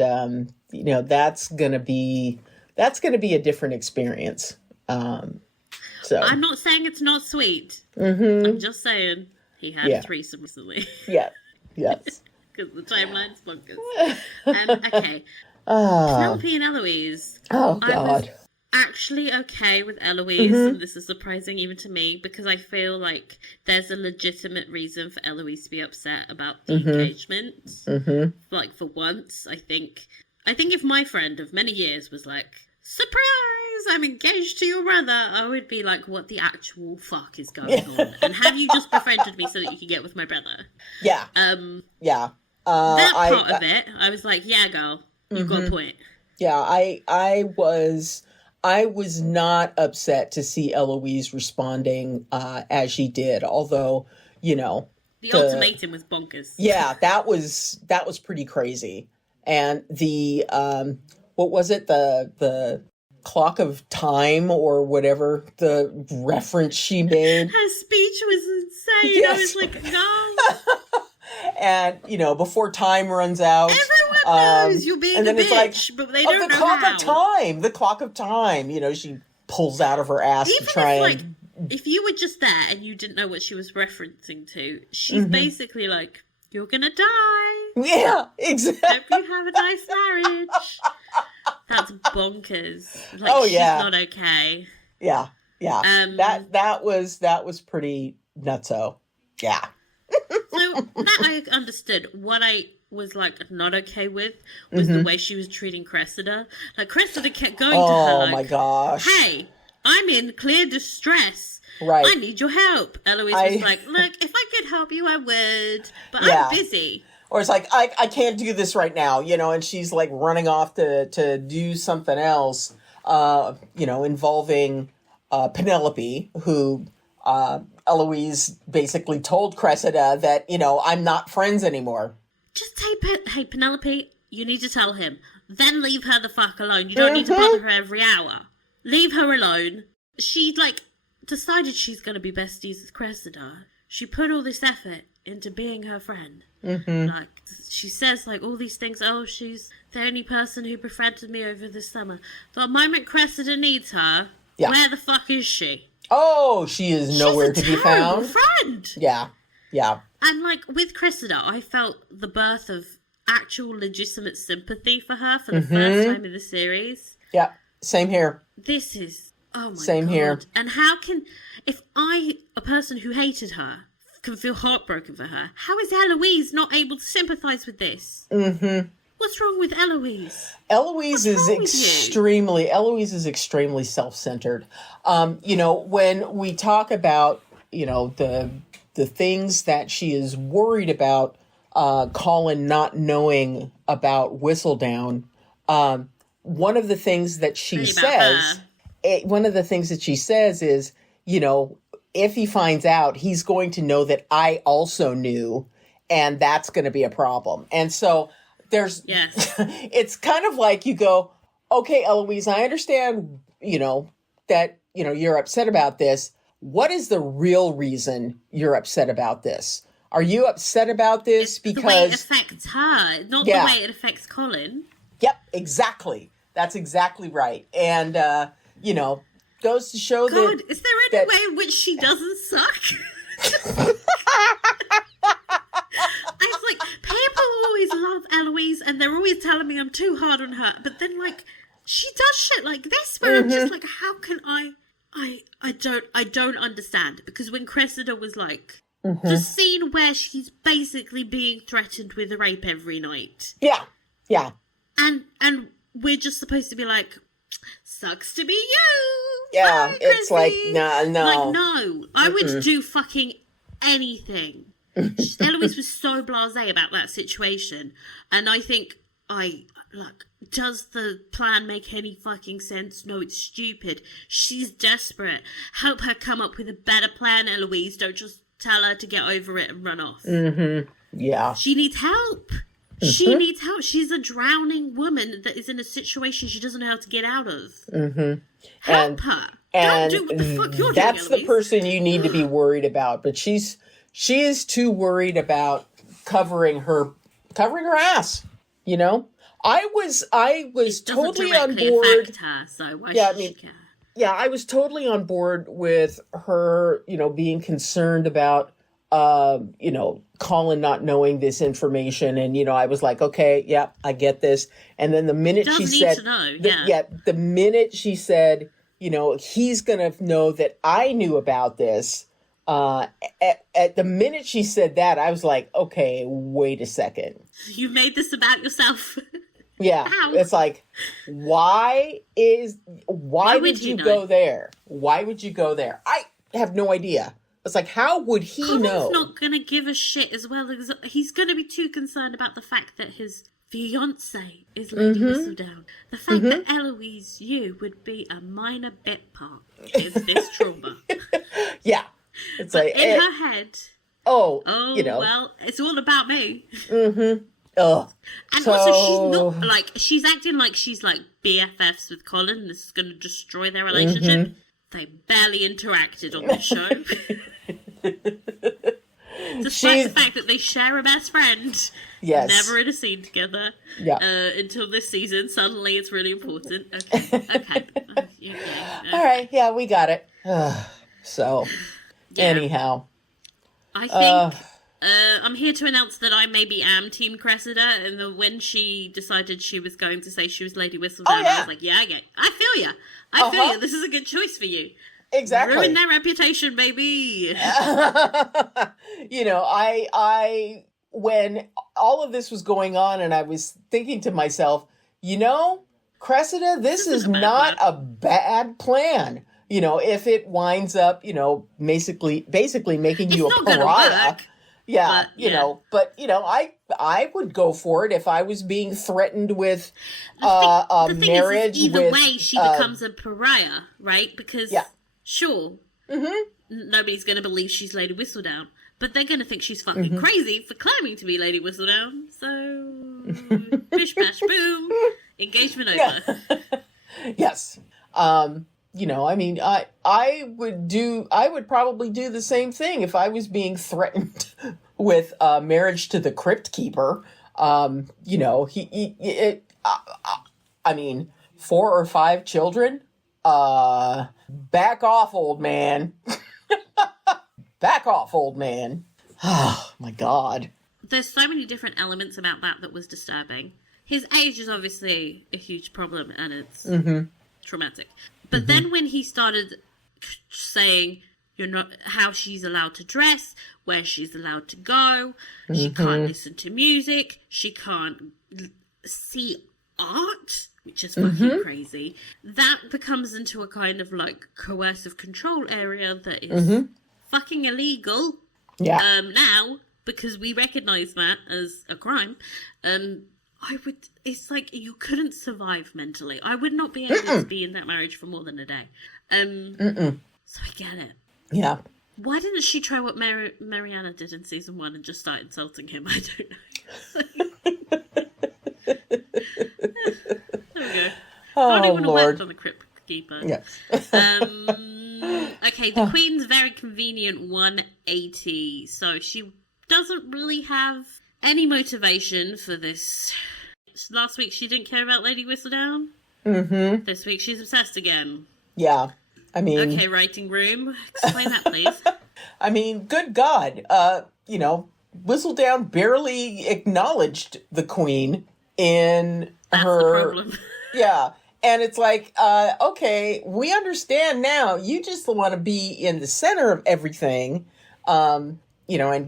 that's going to be a different experience. So I'm not saying it's not sweet. I'm just saying he had a threesome recently. yeah. Yes. Because the timeline's bonkers. Okay. Penelope and Eloise. Oh, I was God. actually okay with Eloise, and this is surprising even to me, because I feel like there's a legitimate reason for Eloise to be upset about the engagement. Like, for once, I think if my friend of many years was like, surprise, I'm engaged to your brother, I would be like, what the actual fuck is going on? And have you just befriended me so that you can get with my brother? Yeah. Yeah. That part of it, I was like, yeah, girl, you've got a point. Yeah, I was not upset to see Eloise responding as she did, although, The ultimatum was bonkers. Yeah, that was pretty crazy. And the what was it? The clock of time or whatever the reference she made. Her speech was insane. Yes. I was like, no. And, before time runs out. Everyone knows you're being and then a it's bitch, but they don't the know clock how. of time. The clock of time. She pulls out of her ass Even to try if, if you were just there and you didn't know what she was referencing to, she's basically like, you're gonna die. Yeah, exactly. Hope you have a nice marriage. That's bonkers. Like, Oh, she's yeah. not okay. Yeah. That was pretty nutso. Yeah. So that I understood. What I was like not okay with was the way she was treating Cressida. Like, Cressida kept going to her like, Oh my gosh. hey, I'm in clear distress. Right. I need your help. Eloise was like, look, if I could help you, I would, but I'm busy. Or it's like, I can't do this right now, and she's like running off to do something else, involving Penelope, who Eloise basically told Cressida that, I'm not friends anymore. Just hey, Penelope, you need to tell him. Then leave her the fuck alone. You don't need to bother her every hour. Leave her alone. She, decided she's going to be besties with Cressida. She put all this effort into being her friend. She says, all these things. Oh, she's the only person who befriended me over the summer. The moment Cressida needs her, where the fuck is she? Oh, she is nowhere to be found. Friend. Yeah. And with Cressida, I felt the birth of actual legitimate sympathy for her for the first time in the series. Yeah, same here. This is, oh my Same God. here. And how can, if I, a person who hated her, can feel heartbroken for her, how is Eloise not able to sympathise with this? Mm-hmm. What's wrong with Eloise? Eloise is extremely self-centered. When we talk about, the things that she is worried about, Colin not knowing about Whistledown, one of the things that she says is, if he finds out, he's going to know that I also knew, and that's going to be a problem. And so it's kind of like you go, okay, Eloise, I understand, that, you're upset about this. What is the real reason you're upset about this? Are you upset about this because... the way it affects her, not the way it affects Colin. Yep, exactly. That's exactly right. And, goes to show that... God, is there any way in which she doesn't suck? I was like, people always love Eloise and they're always telling me I'm too hard on her. But then, she does shit like this where I'm just like, how can I don't understand. Because when Cressida was like, the scene where she's basically being threatened with rape every night. Yeah, yeah. And we're just supposed to be like, sucks to be you. Yeah, Bye, it's Chrissy. like, no. Like, no. I would do fucking anything. Eloise was so blasé about that situation. And I think, does the plan make any fucking sense? No, it's stupid. She's desperate. Help her come up with a better plan, Eloise. Don't just tell her to get over it and run off. Mm-hmm. Yeah. She needs help. She needs help. She's a drowning woman that is in a situation she doesn't know how to get out of. Mm-hmm. Help her. Don't do what the fuck you're doing, that's Eloise. the person you need to be worried about. But she is too worried about covering her ass. I was totally on board. Affect her, so why should she care? Yeah, I was totally on board with her, being concerned about, Colin not knowing this information. And, I was like, okay, yeah, I get this. And then the minute she said, the minute she said, he's going to know that I knew about this. At the minute she said that, I was like, okay, wait a second. You made this about yourself. Yeah. Ow. It's like, why would you go there? Why would you go there? I have no idea. It's like, how would he know? He's not going to give a shit as well. He's going to be too concerned about the fact that his fiancée is Lady Whistledown. The fact that Eloise Yu would be a minor bit part is this trauma. Yeah. It's but like, in her head, well, it's all about me. Mm-hmm. Ugh. And also, she's acting like she's like BFFs with Colin. This is going to destroy their relationship. They barely interacted on the show. Despite the fact that they share a best friend. Yes. Never in a scene together. Yeah. Until this season. Suddenly it's really important. Okay. All right. Yeah, we got it. So, anyhow. I think I'm here to announce that I maybe am Team Cressida, and when she decided she was going to say she was Lady Whistledown, I was like, I feel you. I feel you. This is a good choice for you. Exactly. Ruin their reputation, baby. I when all of this was going on, and I was thinking to myself, Cressida, this is not a bad plan. If it winds up, basically making you a pariah. Yeah, but I would go for it if I was being threatened with the thing marriage. Is either way, she becomes a pariah, right? Because nobody's going to believe she's Lady Whistledown, but they're going to think she's fucking crazy for claiming to be Lady Whistledown. So, bish bash boom, engagement over. Yes. I would probably do the same thing if I was being threatened with marriage to the Crypt Keeper. 4 or 5 children. Back off, old man. Back off, old man. Oh, my God. there's so many different elements about that was disturbing. His age is obviously a huge problem, and it's traumatic. But then when he started saying you're not how she's allowed to dress, where she's allowed to go, she can't listen to music, she can't see art, which is fucking crazy. That becomes into a kind of like coercive control area that is fucking illegal. Yeah. Now, because we recognise that as a crime, it's like you couldn't survive mentally. I would not be able to be in that marriage for more than a day. So I get it. Yeah. Why didn't she try what Mariana did in season 1 and just start insulting him? I don't know. There we go. Oh, Anyone Lord. worked on the Crypt Keeper. Yes. Okay, the Queen's very convenient 180. So she doesn't really have any motivation for this. Last week she didn't care about Lady Whistledown. This week she's obsessed again. Yeah. I mean... Okay, writing room. Explain that, please. I mean, good God. Whistledown barely acknowledged the Queen in That's her... the problem. Yeah. And it's like, okay, we understand now. You just want to be in the center of everything, and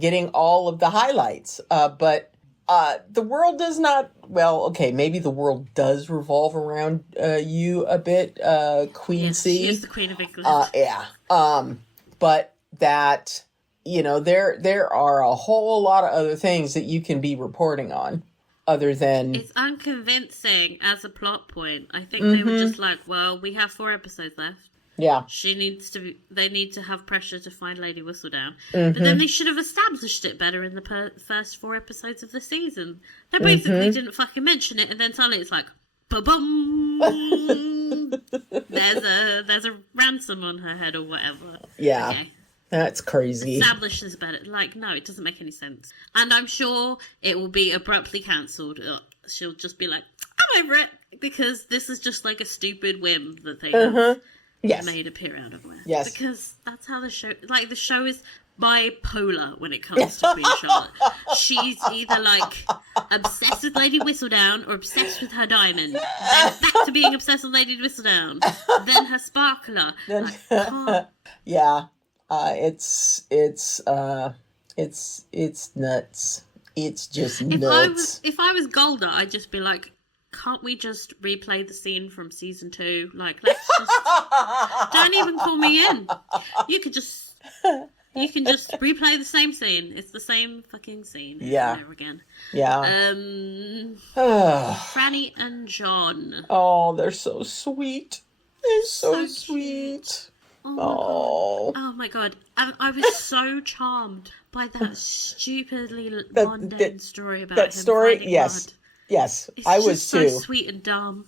getting all of the highlights. But the world does not, well, okay, maybe the world does revolve around you a bit, Queen Yes, C. she is the Queen of England. Yeah. But that, there are a whole lot of other things that you can be reporting on. Other than... It's unconvincing as a plot point. I think they were just like, well, we have 4 episodes left. Yeah. They need to have pressure to find Lady Whistledown. But then they should have established it better in the first 4 episodes of the season. They basically didn't fucking mention it, and then suddenly it's like, ba-bum! There's a ransom on her head or whatever. Yeah. Okay. That's crazy. Establish this better. Like, no, it doesn't make any sense. And I'm sure it will be abruptly cancelled. She'll just be like, I'm over it. Because this is just like a stupid whim that they have made appear out of nowhere. Yes. Because that's how the show is bipolar when it comes to Queen Charlotte. She's either like obsessed with Lady Whistledown or obsessed with her diamond. Then back to being obsessed with Lady Whistledown. Then her sparkler. Yeah. It's nuts. It's just nuts. If I was Golda, I'd just be like, can't we just replay the scene from season 2? Like, let's just don't even call me in. You can just replay the same scene. It's the same fucking scene. Yeah. Over again. Yeah. Franny and John. Oh, they're so sweet. They're so sweet. Oh my god. I was so charmed by that stupidly mundane story about him finding blood. Yes, It's I just was so too. sweet and dumb.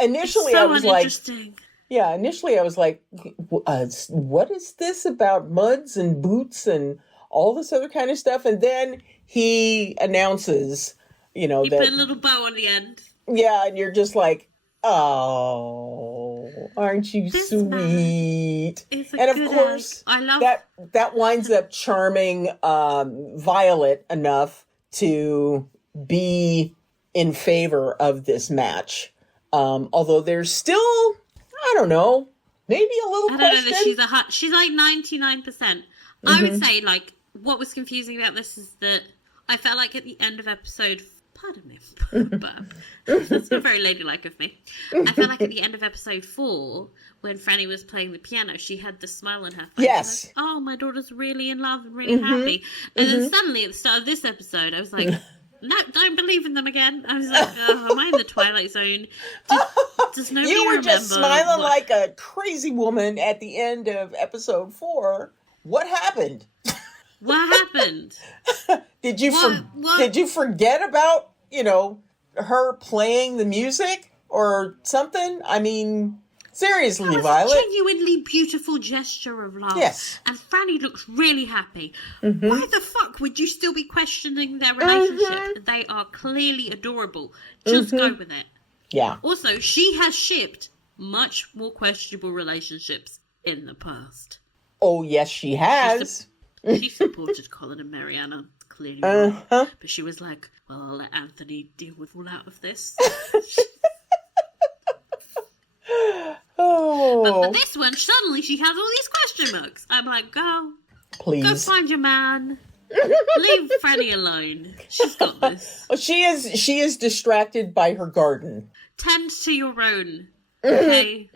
Initially, so I was like, uninteresting. initially I was like, what is this about muds and boots and all this other kind of stuff? And then he announces, He that... put a little bow on the end. Yeah, and you're just like, oh, aren't you sweet? And of course, I love that winds up charming Violet enough to be in favor of this match. Although there's still, I don't know, maybe a little I don't question. know that she's like 99%. I would say, like, what was confusing about this is that I felt like at the end of episode... Pardon me, but that's not very ladylike of me. I felt like at the end of episode 4, when Franny was playing the piano, she had this smile on her face. Yes. Like, oh, my daughter's really in love and really happy. And then suddenly at the start of this episode, I was like, no, don't believe in them again. I was like, oh, am I in the Twilight Zone? Does nobody You were remember just smiling like a crazy woman at the end of episode 4. What happened? What happened? Did you forget about, her playing the music or something? I mean, seriously, that was Violet. a genuinely beautiful gesture of love. Yes. And Franny looks really happy. Why the fuck would you still be questioning their relationship? They are clearly adorable. Just go with it. Yeah. Also, she has shipped much more questionable relationships in the past. Oh, yes, she has. She supported Colin and Mariana. clearly wrong. But she was like, well, I'll let Anthony deal with all out of this. But this one, suddenly she has all these question marks. I'm like, girl, please. Go find your man. Leave Franny alone. She's got this. Well, she is distracted by her garden. Tend to your own. Okay.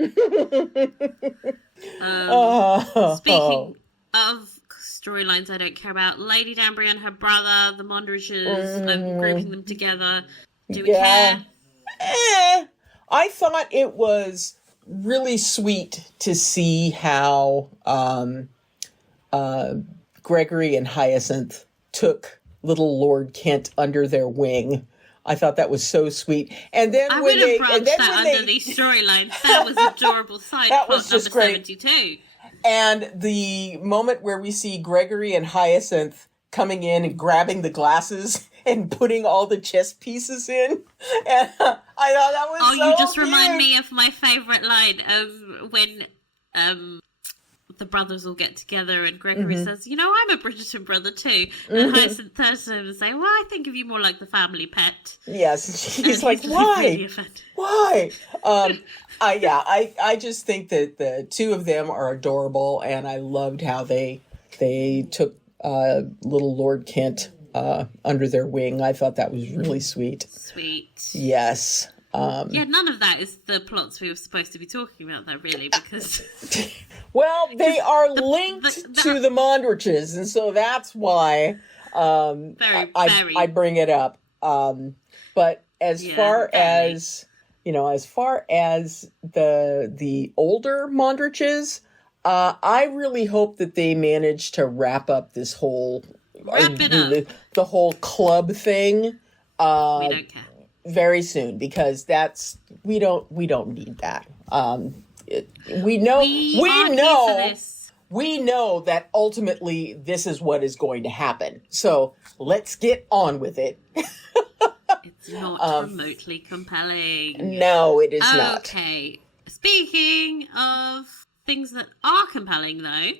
Speaking of storylines I don't care about, Lady Danbury and her brother, the Mondriches, I'm grouping them together. Do we care? I thought it was really sweet to see how Gregory and Hyacinth took little Lord Kent under their wing. I thought that was so sweet. And then I when would have they branched that under these storylines. That was adorable side that plot was just number great. 72. And the moment where we see Gregory and Hyacinth coming in and grabbing the glasses and putting all the chess pieces in. And I thought that was so you just cute. remind me of my favourite line of when the brothers all get together and Gregory says, you know, I'm a Bridgerton brother too. And Hyacinth turns to him and say, well, I think of you more like the family pet. Yes. She's And like, he's why? really offended. Why? I just think that the two of them are adorable, and I loved how they took little Lord Kent under their wing. I thought that was really sweet. Sweet. Yes. Yeah, none of that is the plots we were supposed to be talking about, though, really, because... Well, they are linked to the Mondriches, and so that's why I bring it up. But as far as the older Mondriches, I really hope that they manage to wrap up this whole the whole club thing. We don't care. Very soon, because we don't need that. We know that ultimately this is what is going to happen. So let's get on with it. It's not remotely compelling. No, it is not. Okay. Speaking of things that are compelling, though,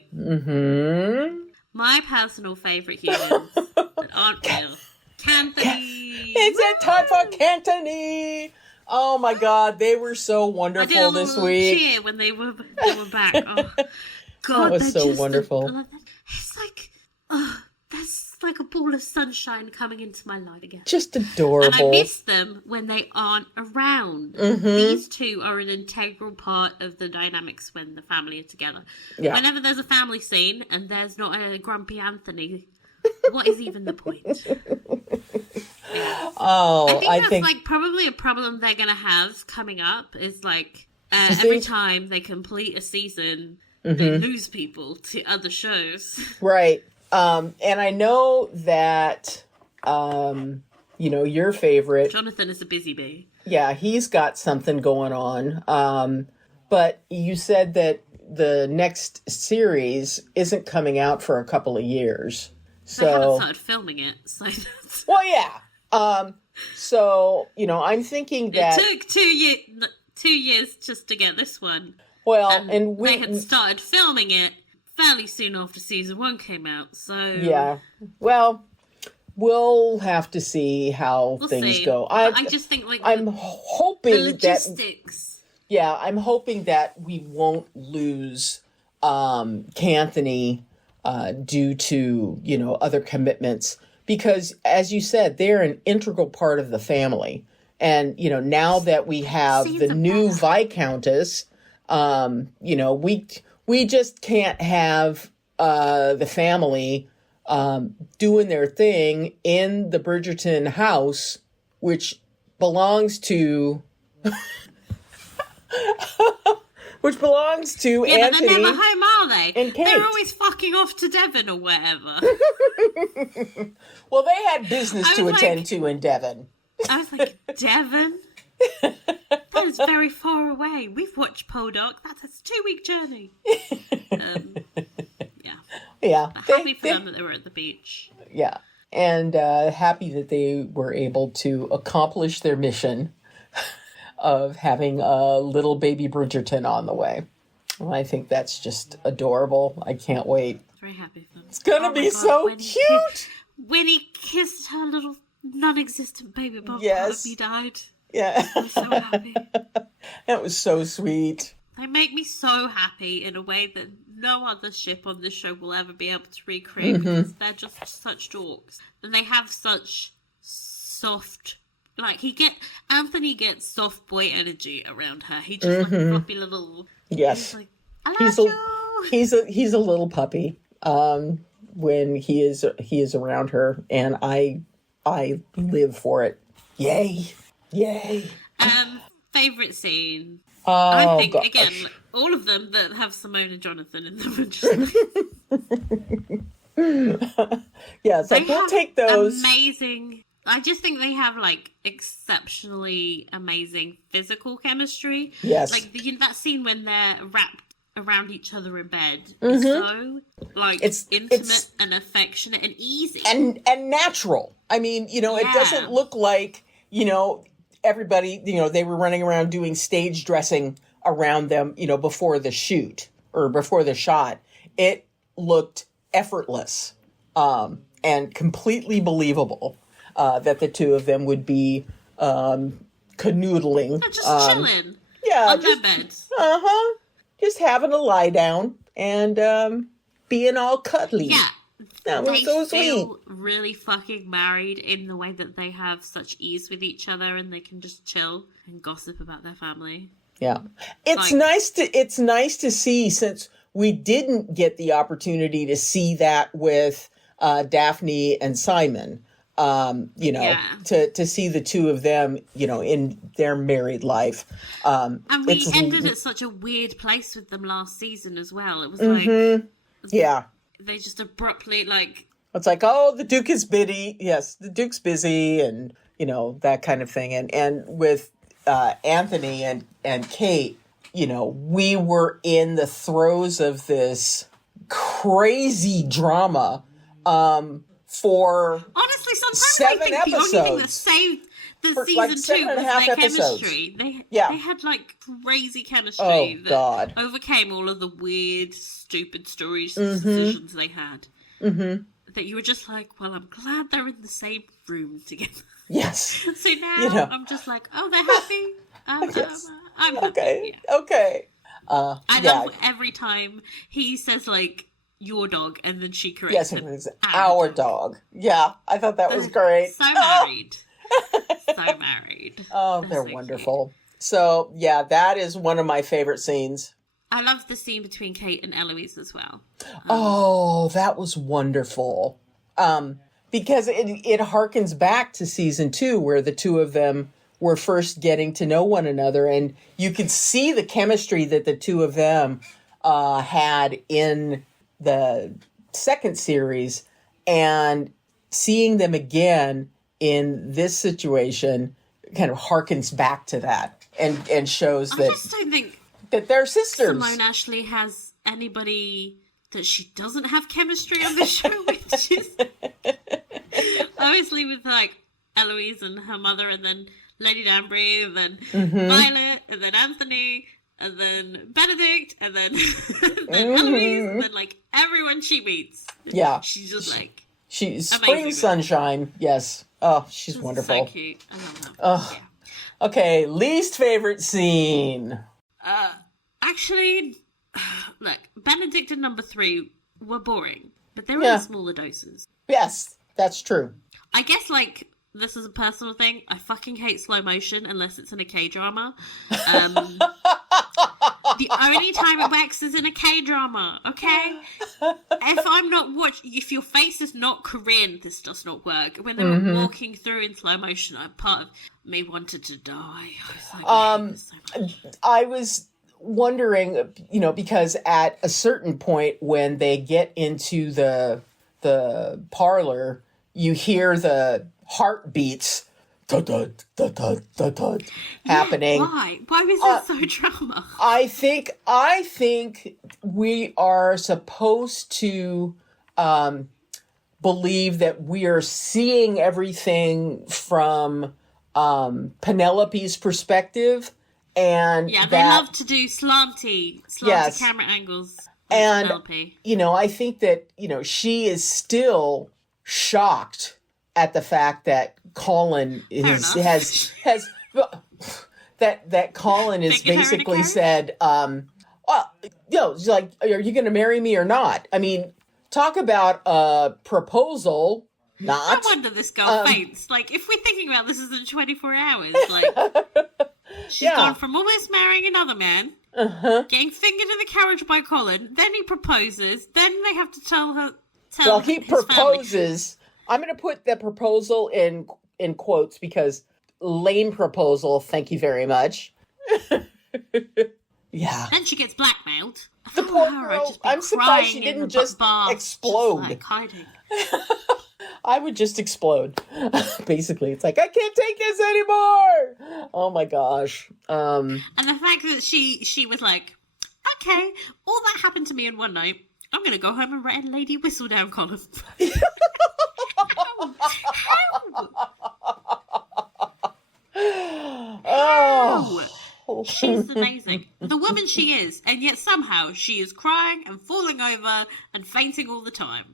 my personal favourite humans that aren't real, Canthony. It's a time for Canthony. Oh my God, they were so wonderful this week. Cheer when they were back. Oh God, that was so wonderful. It's like, that's like a ball of sunshine coming into my life again. Just adorable. And I miss them when they aren't around. These two are an integral part of the dynamics when the family are together. Yeah. Whenever there's a family scene and there's not a grumpy Anthony, what is even the point? Yeah. Oh, I think like probably a problem they're gonna have coming up is like every time they complete a season, they lose people to other shows. Right. And I know that your favorite Jonathan is a busy bee. Yeah, he's got something going on. But you said that the next series isn't coming out for a couple of years. So they haven't started filming it, so that's... Well, yeah. So, I'm thinking that... It took 2 years just to get this one. Well, and they had started filming it fairly soon after season 1 came out, so... Yeah. Well, we'll have to see how things go. I just think, like, I'm hoping the logistics... I'm hoping that we won't lose Canthony due to, other commitments. Because, as you said, they're an integral part of the family. And, now that we have the new Viscountess, we just can't have the family doing their thing in the Bridgerton house, which belongs to... Which belongs to Anthony. But they're never home, are they? And Kate. They're always fucking off to Devon or wherever. Well, they had business to attend to in Devon. I was like, Devon? That is very far away. We've watched Podok. That's a 2-week journey. Yeah. Happy for them that they were at the beach. Yeah. And happy that they were able to accomplish their mission of having a little baby Bridgerton on the way. Well, I think that's just adorable. I can't wait. Very happy for them. It's going to be so cute. When he kissed her little non-existent baby bump, Yes. part of me died. Yeah. I was so happy. That was so sweet. They make me so happy in a way that no other ship on this show will ever be able to recreate because they're just such dorks. And they have such soft, like Anthony gets soft boy energy around her. He just like a floppy little. Yes. He's like, I love you. He's a little puppy when he is around her, and I live for it. Yay. Favorite scene. Oh, I think gosh. again, all of them that have Simone and Jonathan in them are just Yeah, it's like we'll take those. Amazing. I just think they have like exceptionally amazing physical chemistry. Yes. Like that scene when they're wrapped around each other in bed is so like It's intimate and affectionate and easy. and natural. I mean, it doesn't look like, everybody, they were running around doing stage dressing around them, before the shoot or before the shot. It looked effortless and completely believable that the two of them would be canoodling. They're just chilling on their beds. Just having a lie down and being all cuddly. Yeah. That was They so feel sweet. really fucking married in the way that they have such ease with each other and they can just chill and gossip about their family. Yeah. It's Like- nice to see, since we didn't get the opportunity to see that with Daphne and Simon, to see the two of them, in their married life. And we ended at such a weird place with them last season as well. It was like... Yeah. They just abruptly, like... It's like, oh, the Duke is busy. Yes, the Duke's busy and, that kind of thing. And with Anthony and Kate, we were in the throes of this crazy drama for Honestly, sometimes 7 I think the only thing that episodes. saved the For, season like, 7 2 and a was half their episodes. chemistry. They had, like, crazy chemistry Oh, that God. overcame all of the weird, stupid stories and decisions they had. That you were just like, well, I'm glad they're in the same room together. Yes. So now I'm just like, oh, they're happy. I'm happy. Okay. Yeah. Okay. I love every time he says, like, your dog, and then she corrects Yes, him. it's our dog. Yeah, I thought that was great. So married. So married. Oh, they're so wonderful. cute. So, yeah, that is one of my favorite scenes. I love the scene between Kate and Eloise as well. Oh, that was wonderful. Because it harkens back to season 2, where the two of them were first getting to know one another, and you could see the chemistry that the two of them had in the second series, and seeing them again in this situation kind of harkens back to that and shows I that just don't think that they're sisters. Simone Ashley has anybody that she doesn't have chemistry on the show with. She's obviously with like Eloise and her mother, and then Lady Danbury, and then Violet, and then Anthony, and then Benedict, and then, Eloise, and then like everyone she meets. Yeah. She's just like She's amazing. spring sunshine. Yes. Oh, she's wonderful. So cute. I love her. Oh. Okay, least favorite scene. Actually, look, Benedict and number 3 were boring, but they were Yeah. in smaller doses. Yes, that's true. I guess, like, this is a personal thing. I fucking hate slow motion unless it's in a K-drama. The only time it works is in a K-drama, okay? If your face is not Korean, this does not work. When they were walking through in slow motion, part of me wanted to die. I was like, I hate this so much. I was wondering, because at a certain point when they get into the parlor, you hear the heartbeats happening. Why? Why was it so drama? I think we are supposed to believe that we are seeing everything from Penelope's perspective, and Yeah, they that, love to do slanty Yes. camera angles. and Penelope. I think that she is still shocked at the fact that Colin that Colin is basically said, well, it's like, are you going to marry me or not? I mean, talk about a proposal. Not. No wonder this girl faints. Like, if we're thinking about this as in 24 hours, like, she's gone from almost marrying another man, getting fingered in the carriage by Colin, then he proposes, then they have to tell her. Well, he proposes. Family. I'm going to put the proposal in quotes because lame proposal. Thank you very much. Yeah. Then she gets blackmailed. The poor girl. I'm surprised she didn't just explode. Just like hiding. I would just explode. Basically, it's like, I can't take this anymore. Oh my gosh. And the fact that she was like, okay, all that happened to me in one night. I'm going to go home and write a Lady Whistledown column. How? She's amazing. The woman she is, and yet somehow she is crying and falling over and fainting all the time.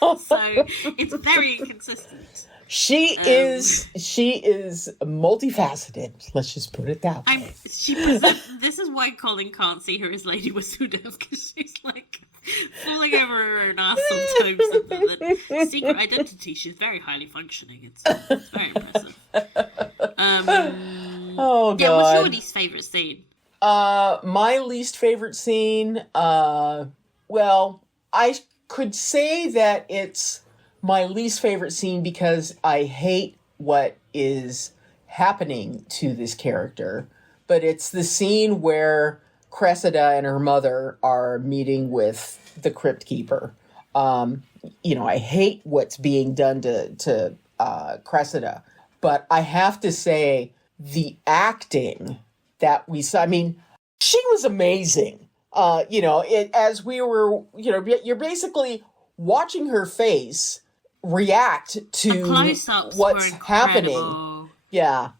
So it's very inconsistent. She is multifaceted. Let's just put it that way. This is why Colin can't see her as Lady Whistledown, because she's like falling over her own ass sometimes. The secret identity, she's very highly functioning. It's very impressive. Oh, God. Yeah, what's your least favourite scene? My least favourite scene, well, I could say that it's my least favourite scene because I hate what is happening to this character. But it's the scene where Cressida and her mother are meeting with the Crypt Keeper. I hate what's being done to Cressida. But I have to say, the acting that we saw, I mean, she was amazing. As we were, you're basically watching her face react to what's happening. Yeah,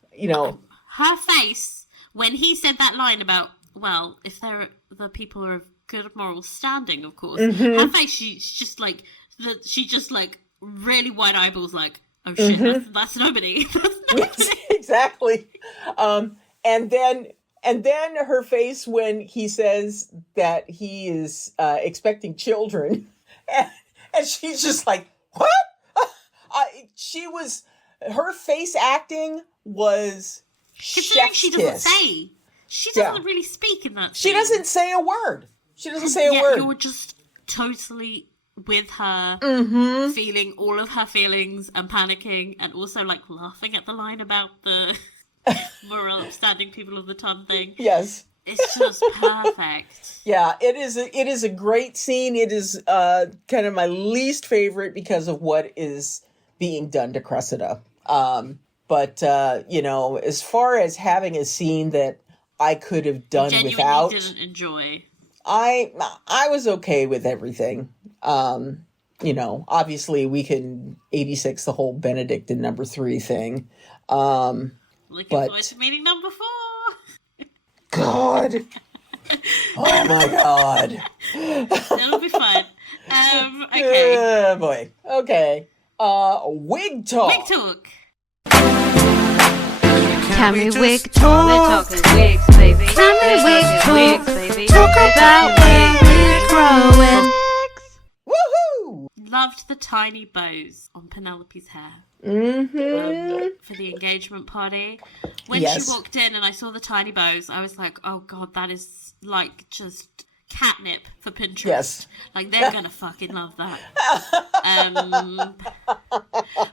her face when he said that line about, well, if the people are of good moral standing, of course. Her face, she's just like really wide eyeballs, like, oh shit, that's nobody. Exactly. And then her face when he says that he is expecting children, and she's just like, what? Her face acting was chef's she kiss. She doesn't really speak in that scene. She doesn't say a word. You're just totally with her, feeling all of her feelings and panicking, and also like laughing at the line about the moral upstanding people of the ton thing. Yes. It's just perfect. Yeah, it is a great scene. It is kind of my least favorite because of what is being done to Cressida. But as far as having a scene that I could have done without, didn't enjoy. I was okay with everything. Obviously we can 86 the whole Benedict and number 3 thing. Looking forward to meeting number 4. God. Oh my God. It'll be fun. Okay. Oh boy. Okay. Wig talk. Wig talk. Can we wig talk? We're talking wigs, baby. Can we wig talk? Baby. Talk about wigs growing. Woohoo! Loved the tiny bows on Penelope's hair. For the engagement party. When she walked in and I saw the tiny bows, I was like, oh God, that is like just catnip for Pinterest. Yes. Like they're gonna fucking love that.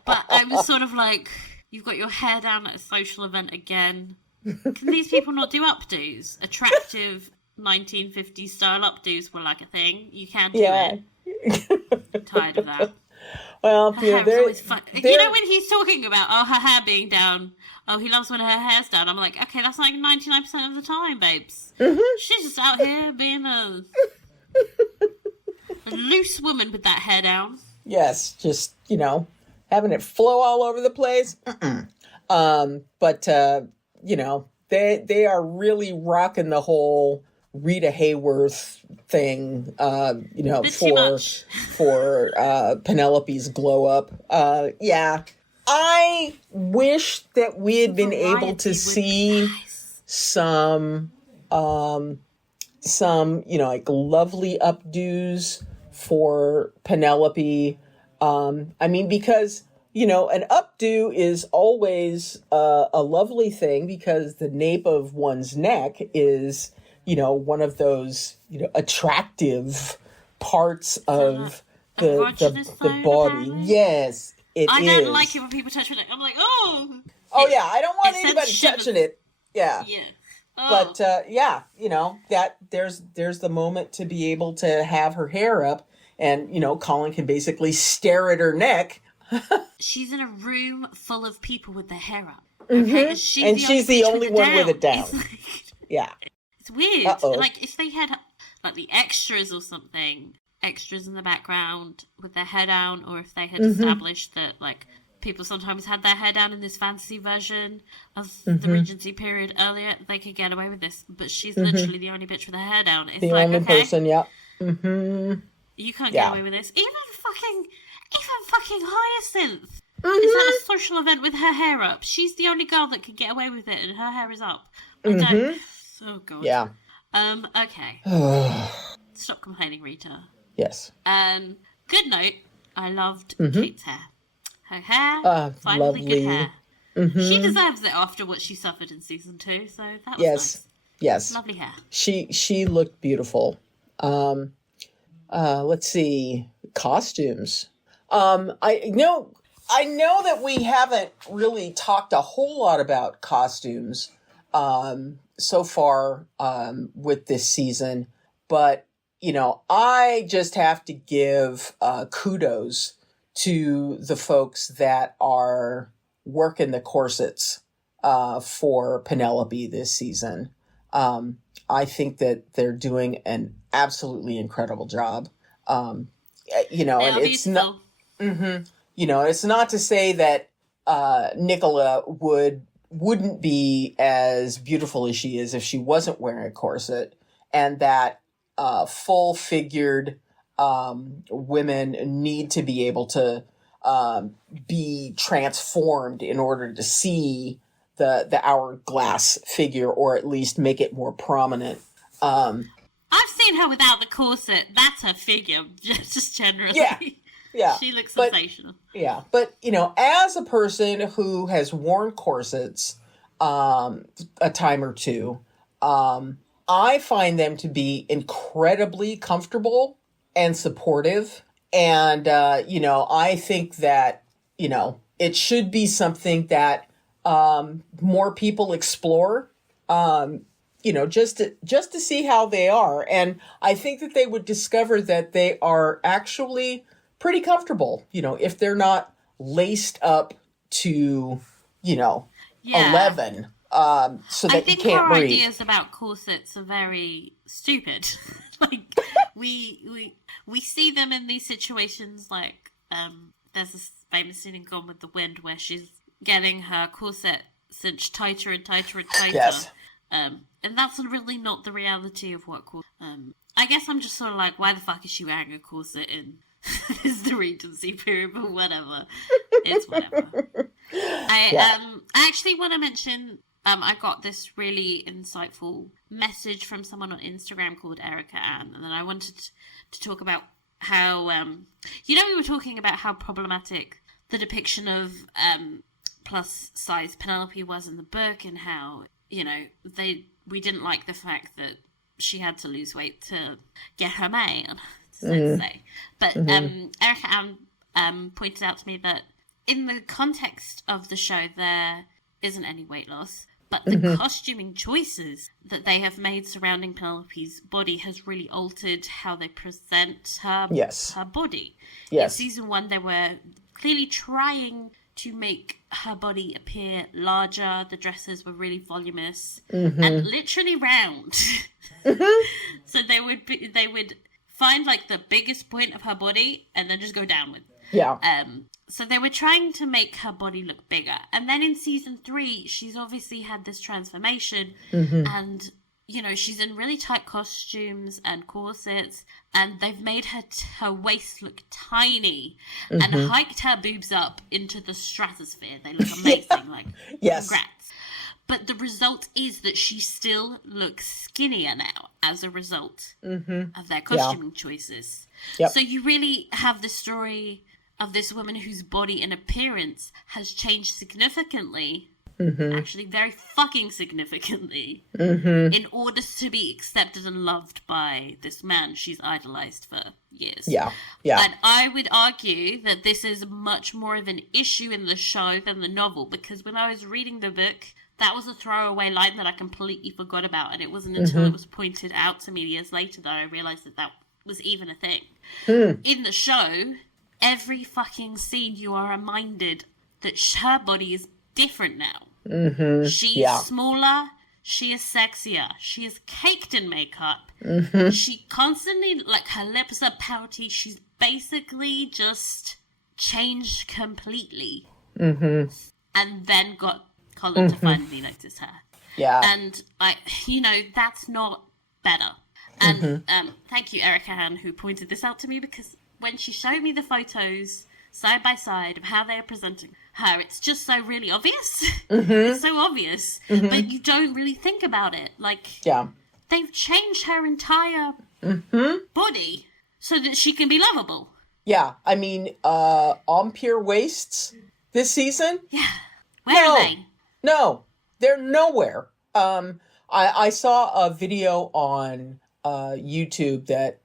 But I was sort of like, you've got your hair down at a social event again. Can these people not do updos? Attractive 1950s style updos were like a thing. You can't do it. I'm tired of that. Well, her hair was always fun. When he's talking about her hair being down, he loves when her hair's down. I'm like, okay, that's like 99% of the time, babes. She's just out here being a loose woman with that hair down. Yes, just having it flow all over the place. But they are really rocking the whole Rita Hayworth thing, Bit too much. for Penelope's glow up. Yeah. I wish that we had been able to see some like lovely updos for Penelope. Because, an updo is always a lovely thing because the nape of one's neck is, one of those, attractive parts of the body. Yes, it is. I don't like it when people touch my neck. I'm like, oh. Oh, yeah, I don't want anybody touching it. Yeah. Yeah. Oh. But, that there's the moment to be able to have her hair up and, Colin can basically stare at her neck. She's in a room full of people with their hair up. Okay? Mm-hmm. And she's the only one with it down. Yeah. It's weird. Uh-oh. Like, if they had, like, the extras or something, extras in the background with their hair down, or if they had established that, like, people sometimes had their hair down in this fantasy version of the Regency period earlier, they could get away with this. But she's literally the only bitch with her hair down. It's the like, only okay, person, yep. Mm-hmm. You can't get away with this. Even fucking Hyacinth is at a social event with her hair up. She's the only girl that can get away with it, and her hair is up. Oh god. Yeah. Okay. Stop complaining, Rita. Yes. Good note. I loved Kate's hair. Her hair, finally lovely. good hair. She deserves it after what she suffered in season 2, so that was nice. Yes. Lovely hair. She looked beautiful. Let's see. Costumes. I know that we haven't really talked a whole lot about costumes so far with this season, but I just have to give kudos to the folks that are working the corsets for Penelope this season. I think that they're doing an absolutely incredible job. And it's not, it's not to say that Nicola wouldn't be as beautiful as she is if she wasn't wearing a corset, and that full-figured women need to be able to be transformed in order to see the hourglass figure, or at least make it more prominent. I've seen her without the corset. That's her figure, just generally. Yeah. She looks sensational. Yeah, but, as a person who has worn corsets a time or two, I find them to be incredibly comfortable and supportive. And, I think that, it should be something that more people explore. Just to see how they are. And I think that they would discover that they are actually pretty comfortable, if they're not laced up to, 11, so that you can't breathe. I think our ideas about corsets are very stupid. Like, we see them in these situations, like, there's this famous scene in Gone with the Wind where she's getting her corset cinched tighter and tighter and tighter. Yes. And that's really not the reality of what corset. I guess I'm just sort of like, why the fuck is she wearing a corset in the Regency period? But whatever, it's whatever. I actually want to mention. I got this really insightful message from someone on Instagram called Erica Ann, and then I wanted to talk about how we were talking about how problematic the depiction of plus size Penelope was in the book, and how we didn't like the fact that she had to lose weight to get her man, so to say. But Erica Ann pointed out to me that in the context of the show, there isn't any weight loss, but the costuming choices that they have made surrounding Penelope's body has really altered how they present her body. Yes. In season 1, they were clearly trying to make her body appear larger. The dresses were really voluminous and literally round. So they would find like the biggest point of her body and then just go downward. Yeah. So they were trying to make her body look bigger. And then in season 3, she's obviously had this transformation and, she's in really tight costumes and corsets, and they've made her waist look tiny and hiked her boobs up into the stratosphere. They look amazing. Like, yes. Congrats. But the result is that she still looks skinnier now as a result of their costuming choices. Yep. So you really have the story of this woman whose body and appearance has changed significantly, actually very fucking significantly, in order to be accepted and loved by this man she's idolized for years. Yeah, yeah. And I would argue that this is much more of an issue in the show than the novel, because when I was reading the book, that was a throwaway line that I completely forgot about, and it wasn't until it was pointed out to me years later that I realized that was even a thing. In the show, every fucking scene you are reminded that her body is different now. She's smaller, she is sexier, she is caked in makeup, she constantly, like, her lips are pouty, she's basically just changed completely. And then got Colin to finally notice her. Yeah. And that's not better. And thank you, Erica Han, who pointed this out to me, because when she showed me the photos side by side of how they are presenting her, it's just so really obvious. It's so obvious, but you don't really think about it. Like, they've changed her entire body so that she can be lovable. Yeah, I mean, Empire waists this season? Yeah. Where are they? No, they're nowhere. I saw a video on YouTube that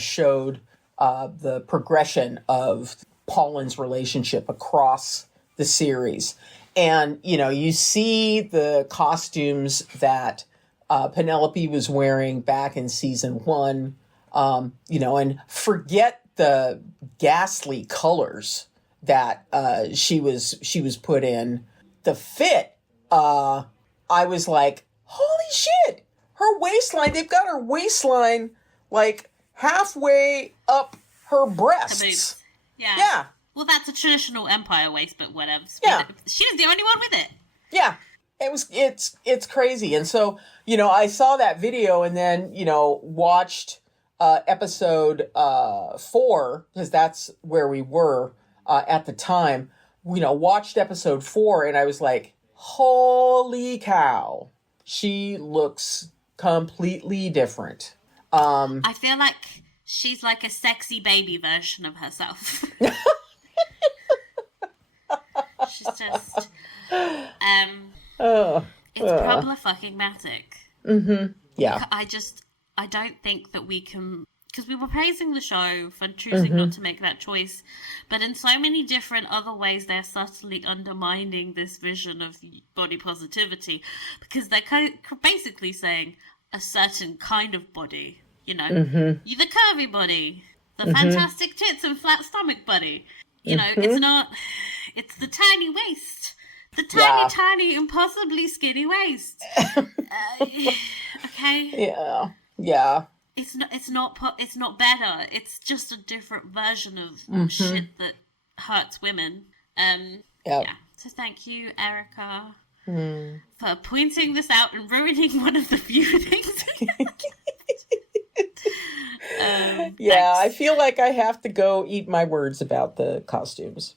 showed the progression of Pauline's relationship across the series. And, you see the costumes that Penelope was wearing back in season 1, and forget the ghastly colors that she was put in. The fit, I was like, holy shit, her waistline, they've got her waistline like halfway up her breasts. Yeah. Well, that's a traditional Empire waist, but whatever. Yeah. She was the only one with it. Yeah. It's crazy. And so, I saw that video and then, watched episode 4, because that's where we were at the time. Watched episode 4 and I was like, holy cow, she looks completely different. I feel like she's like a sexy baby version of herself. She's just, it's problematic. Yeah. I don't think that we can, because we were praising the show for choosing not to make that choice, but in so many different other ways, they're subtly undermining this vision of body positivity, because they're basically saying a certain kind of body, the curvy body, the fantastic tits and flat stomach body. It's the tiny waist, the tiny, impossibly skinny waist. Okay. Yeah. It's not better. It's just a different version of shit that hurts women. Yeah. So thank you, Erica, for pointing this out and ruining one of the few things. Yeah, I feel like I have to go eat my words about the costumes.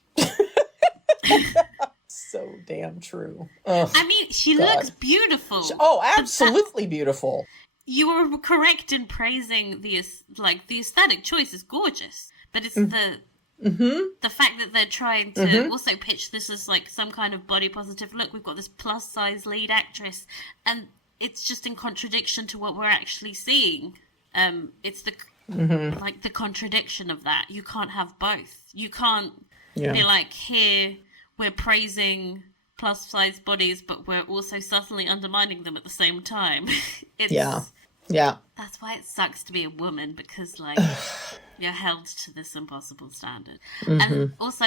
So damn true. Ugh, I mean, she looks beautiful. Absolutely beautiful. You were correct in praising the aesthetic choice is gorgeous, but it's the fact that they're trying to also pitch this as like some kind of body positive look. We've got this plus size lead actress, and it's just in contradiction to what we're actually seeing. It's the the contradiction of that. You can't have both. You can't be like, here we're praising plus size bodies, but we're also subtly undermining them at the same time. That's why it sucks to be a woman, because you're held to this impossible standard. And also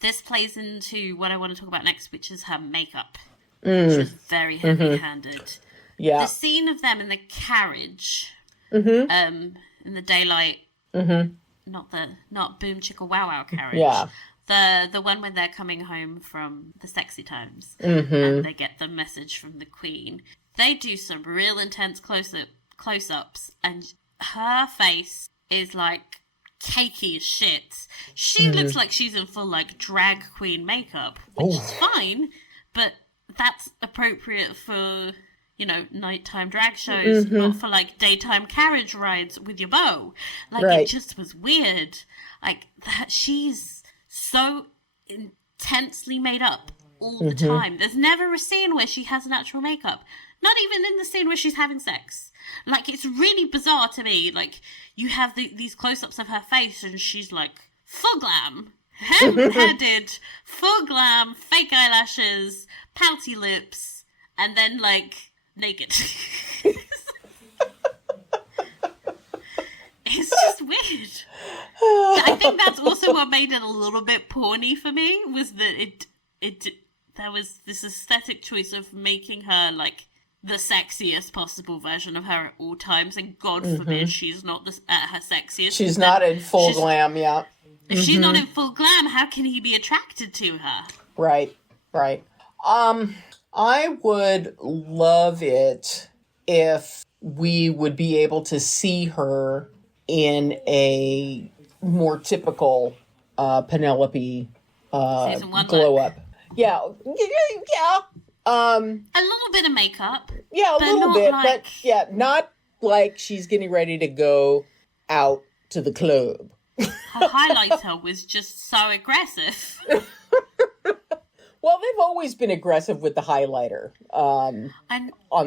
this plays into what I want to talk about next, which is her makeup. She's very heavy-handed. The scene of them in the carriage, in the daylight, not Boom Chicka Wow Wow carriage. The one when they're coming home from the sexy times and they get the message from the Queen. they do some real intense close-ups, and her face is like cakey as shit. She looks like she's in full like drag queen makeup, which is fine, but that's appropriate for, you know, nighttime drag shows, not for like daytime carriage rides with your beau. Like it just was weird. Like that, she's so intensely made up all the time. There's never a scene where she has natural makeup. Not even in the scene where she's having sex. Like, it's really bizarre to me. Like, you have these close-ups of her face, and she's like, full glam, hem-headed, full glam, fake eyelashes, pouty lips, and then, like, naked. It's just weird. I think that's also what made it a little bit porny for me, was that there was this aesthetic choice of making her, like, the sexiest possible version of her at all times, and God forbid she's not at her sexiest. She's not in full glam, yeah. If she's not in full glam, how can he be attracted to her? Right. I would love it if we would be able to see her in a more typical Penelope glow up. Yeah. A little bit of makeup. Yeah, a little bit, but yeah, not like she's getting ready to go out to the club. Her highlighter was just so aggressive. Well, they've always been aggressive with the highlighter on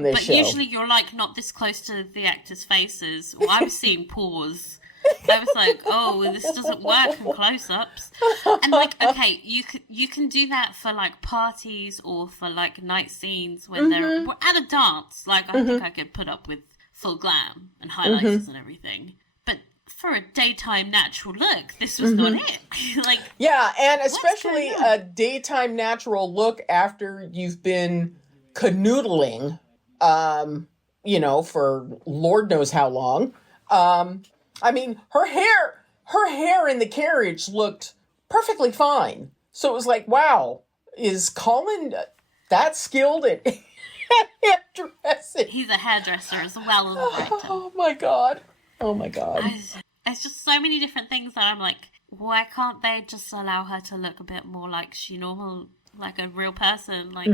this show. But usually you're like not this close to the actors' faces. Well, I was seeing pores. I was like, oh, this doesn't work in close-ups. And like, okay, you can do that for like parties or for like night scenes when they're at a dance. Like, I think I could put up with full glam and highlighters and everything. But for a daytime natural look, this was not it. Like, yeah, and especially a daytime natural look after you've been canoodling, you know, for Lord knows how long. I mean, her hair in the carriage looked perfectly fine. So it was like, wow, is Colin that skilled at hairdressing? He's a hairdresser as well as a writer. Oh my god. It's just so many different things that I'm like, why can't they just allow her to look a bit more like she normal, like a real person? Like,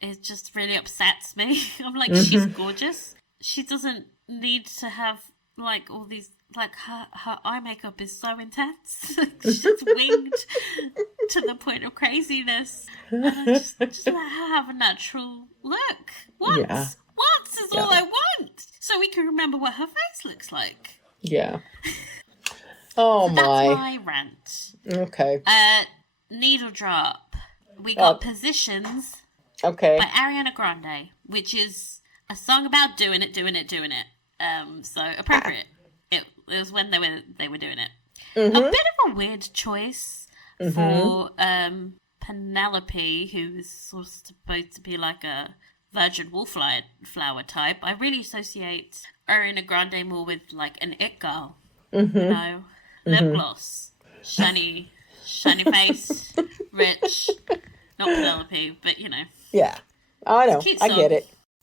it just really upsets me. I'm like, she's gorgeous. She doesn't need to have like all these, like her eye makeup is so intense. She's winged to the point of craziness. And I just let her have a natural look. Once is all I want, so we can remember what her face looks like. Yeah. Oh, so my. That's my rant. Okay. Needle drop. We got Positions. Okay. By Ariana Grande, which is a song about doing it. So appropriate. It was when they were doing it. A bit of a weird choice for Penelope, who is sort of supposed to be like a virgin wallflower type. I really associate Ariana Grande more with like an it girl. You know, lip gloss, shiny face, rich. Not Penelope, but you know. Yeah, I know.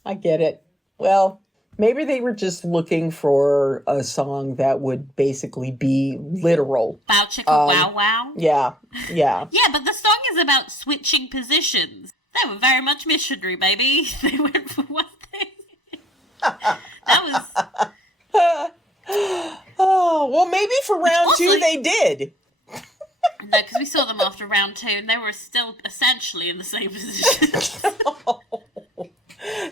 I get it. Well, maybe they were just looking for a song that would basically be literal. Bow chicka wow wow. Yeah. Yeah, but the song is about switching positions. They were very much missionary, baby. They went for one thing. That was... Oh, well, maybe for round 2 they did. No, because we saw them after round 2 and they were still essentially in the same position.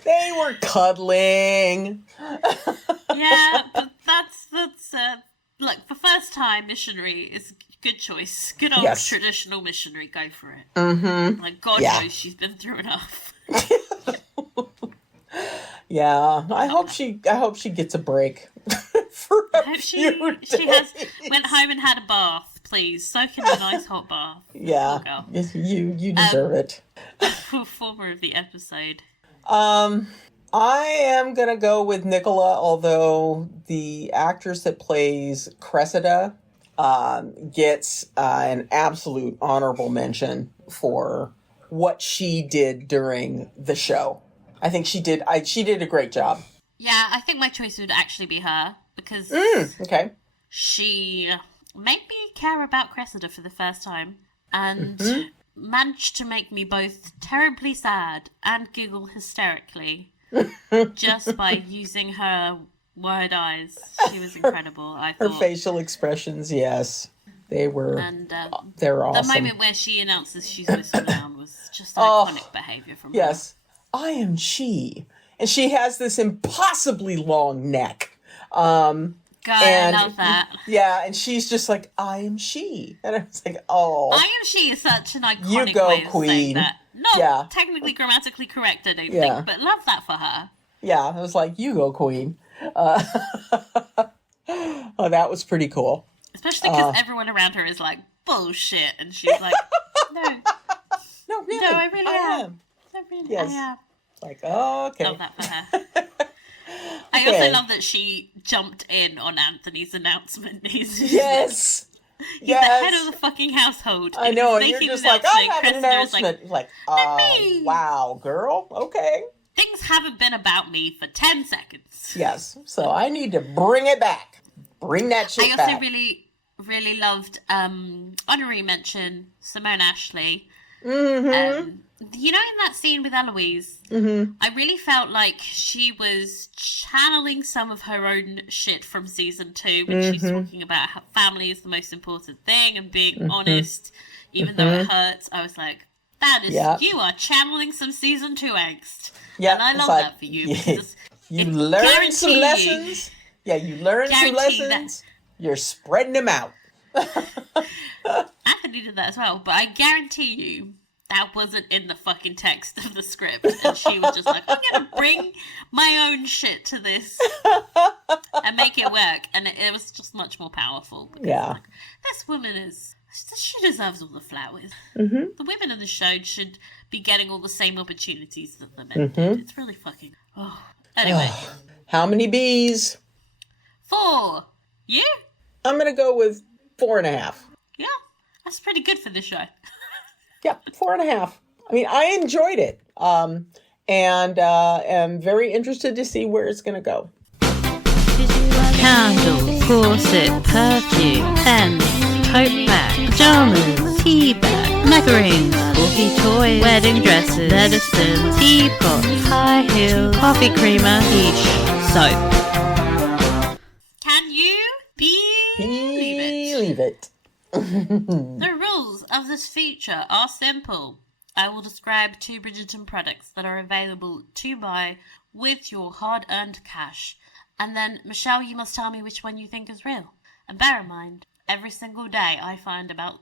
They were cuddling. Yeah, but that's like for first time missionary is a good choice. Good old traditional missionary, go for it. Like God knows she's been through enough. Yeah, I hope she gets a break for a few days. She went home and had a bath. Please soak in a nice hot bath. Yeah, you deserve it. Former of the episode. I am gonna go with Nicola, although the actress that plays Cressida gets an absolute honorable mention for what she did during the show. I think she did. She did a great job. Yeah, I think my choice would actually be her because Okay. she made me care about Cressida for the first time and managed to make me both terribly sad and giggle hysterically just by using her wide eyes. She was incredible, I Her thought. facial expressions, yes. They were, And they're awesome. the moment where she announces she's whistling down was just iconic behaviour from her. Yes. I am she. And she has this impossibly long neck. God, I love that. Yeah, and she's just like, I am she. And I was like, oh. I am she is such an iconic You go, way of queen. saying that. Not Yeah. technically grammatically correct, I don't Yeah. think, but love that for her. Yeah, I was like, you go, queen. Oh, that was pretty cool. Especially because everyone around her is like, bullshit. And she's like, no, No, really. I really am. I really Yes. I am. Like, oh, okay. Love that for her. I also love that she jumped in on Anthony's announcement. He's just Yes. he's the head of the fucking household. I know, and he's you're making just the like, I have an announcement. Cressida's announcement. Like, me. wow, girl. Okay. Things haven't been about me for 10 seconds. Yes. So I need to bring it back. Bring that shit I also back. really loved honorary mention Simone Ashley. Mm-hmm. You know, in that scene with Eloise, I really felt like she was channeling some of her own shit from season 2 when she's talking about how family is the most important thing and being honest, even though it hurts. I was like, that is, you are channeling some season 2 angst. Yeah, and I love like, that for you. Because you learn some lessons. Yeah, you learn some Guarantee lessons. You're spreading them out. Anthony did that as well, but I guarantee you that wasn't in the fucking text of the script. And she was just like, I'm going to bring my own shit to this and make it work. And it was just much more powerful. Because, like, this woman she deserves all the flowers. The women in the show should be getting all the same opportunities that the men did. It's really fucking... Anyway. How many bees? 4. You? I'm going to go with 4.5. Yeah, that's pretty good for this show. Yeah, 4.5. I mean, I enjoyed it. And am very interested to see where it's going to go. Candles, corset, perfume, pens, tote bag, pajamas, tea bag, macarons, bulky toys, wedding dresses, medicine, teapots, high heels, coffee creamer, quiche, soap. Can you believe it? The rules of this feature are simple. I will describe 2 Bridgerton products that are available to buy with your hard-earned cash. And then, Michelle, you must tell me which one you think is real. And bear in mind, every single day I find out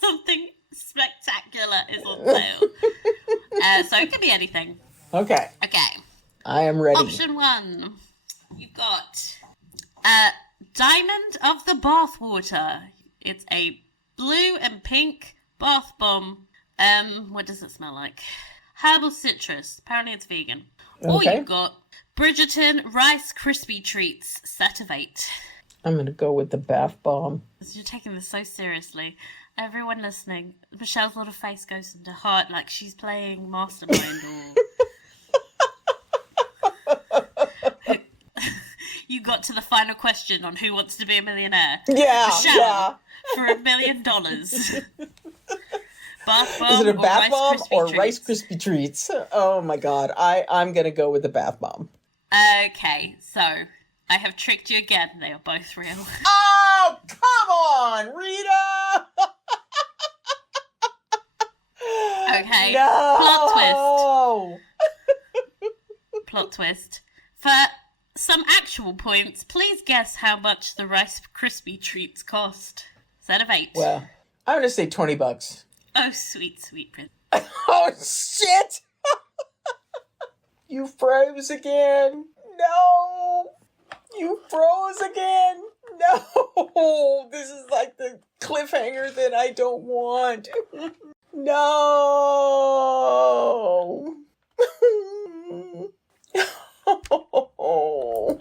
something spectacular is on sale. So it could be anything. Okay. Okay. I am ready. Option 1. You've got Diamond of the Bathwater. It's a blue and pink bath bomb. What does it smell like? Herbal citrus. Apparently it's vegan. Or you've got Bridgerton Rice Krispie Treats, set of 8. I'm going to go with the bath bomb. You're taking this so seriously. Everyone listening, Michelle's little face goes into heart like she's playing Mastermind or... You got to the final question on Who Wants to Be a Millionaire. Yeah, Michelle, for $1 million. Bath bomb. Is it a bath bomb or treats? Rice Krispie Treats? Oh my God. I'm going to go with the bath bomb. Okay, so I have tricked you again. They are both real. Oh, come on, Rita! Okay. No! Plot twist. For some actual points, please guess how much the Rice Krispie Treats cost. Set of 8. Well, I'm going to say $20. Oh, sweet, sweet prince. Oh, shit! You froze again. No! You froze again. No! This is like the cliffhanger that I don't want. No! Oh.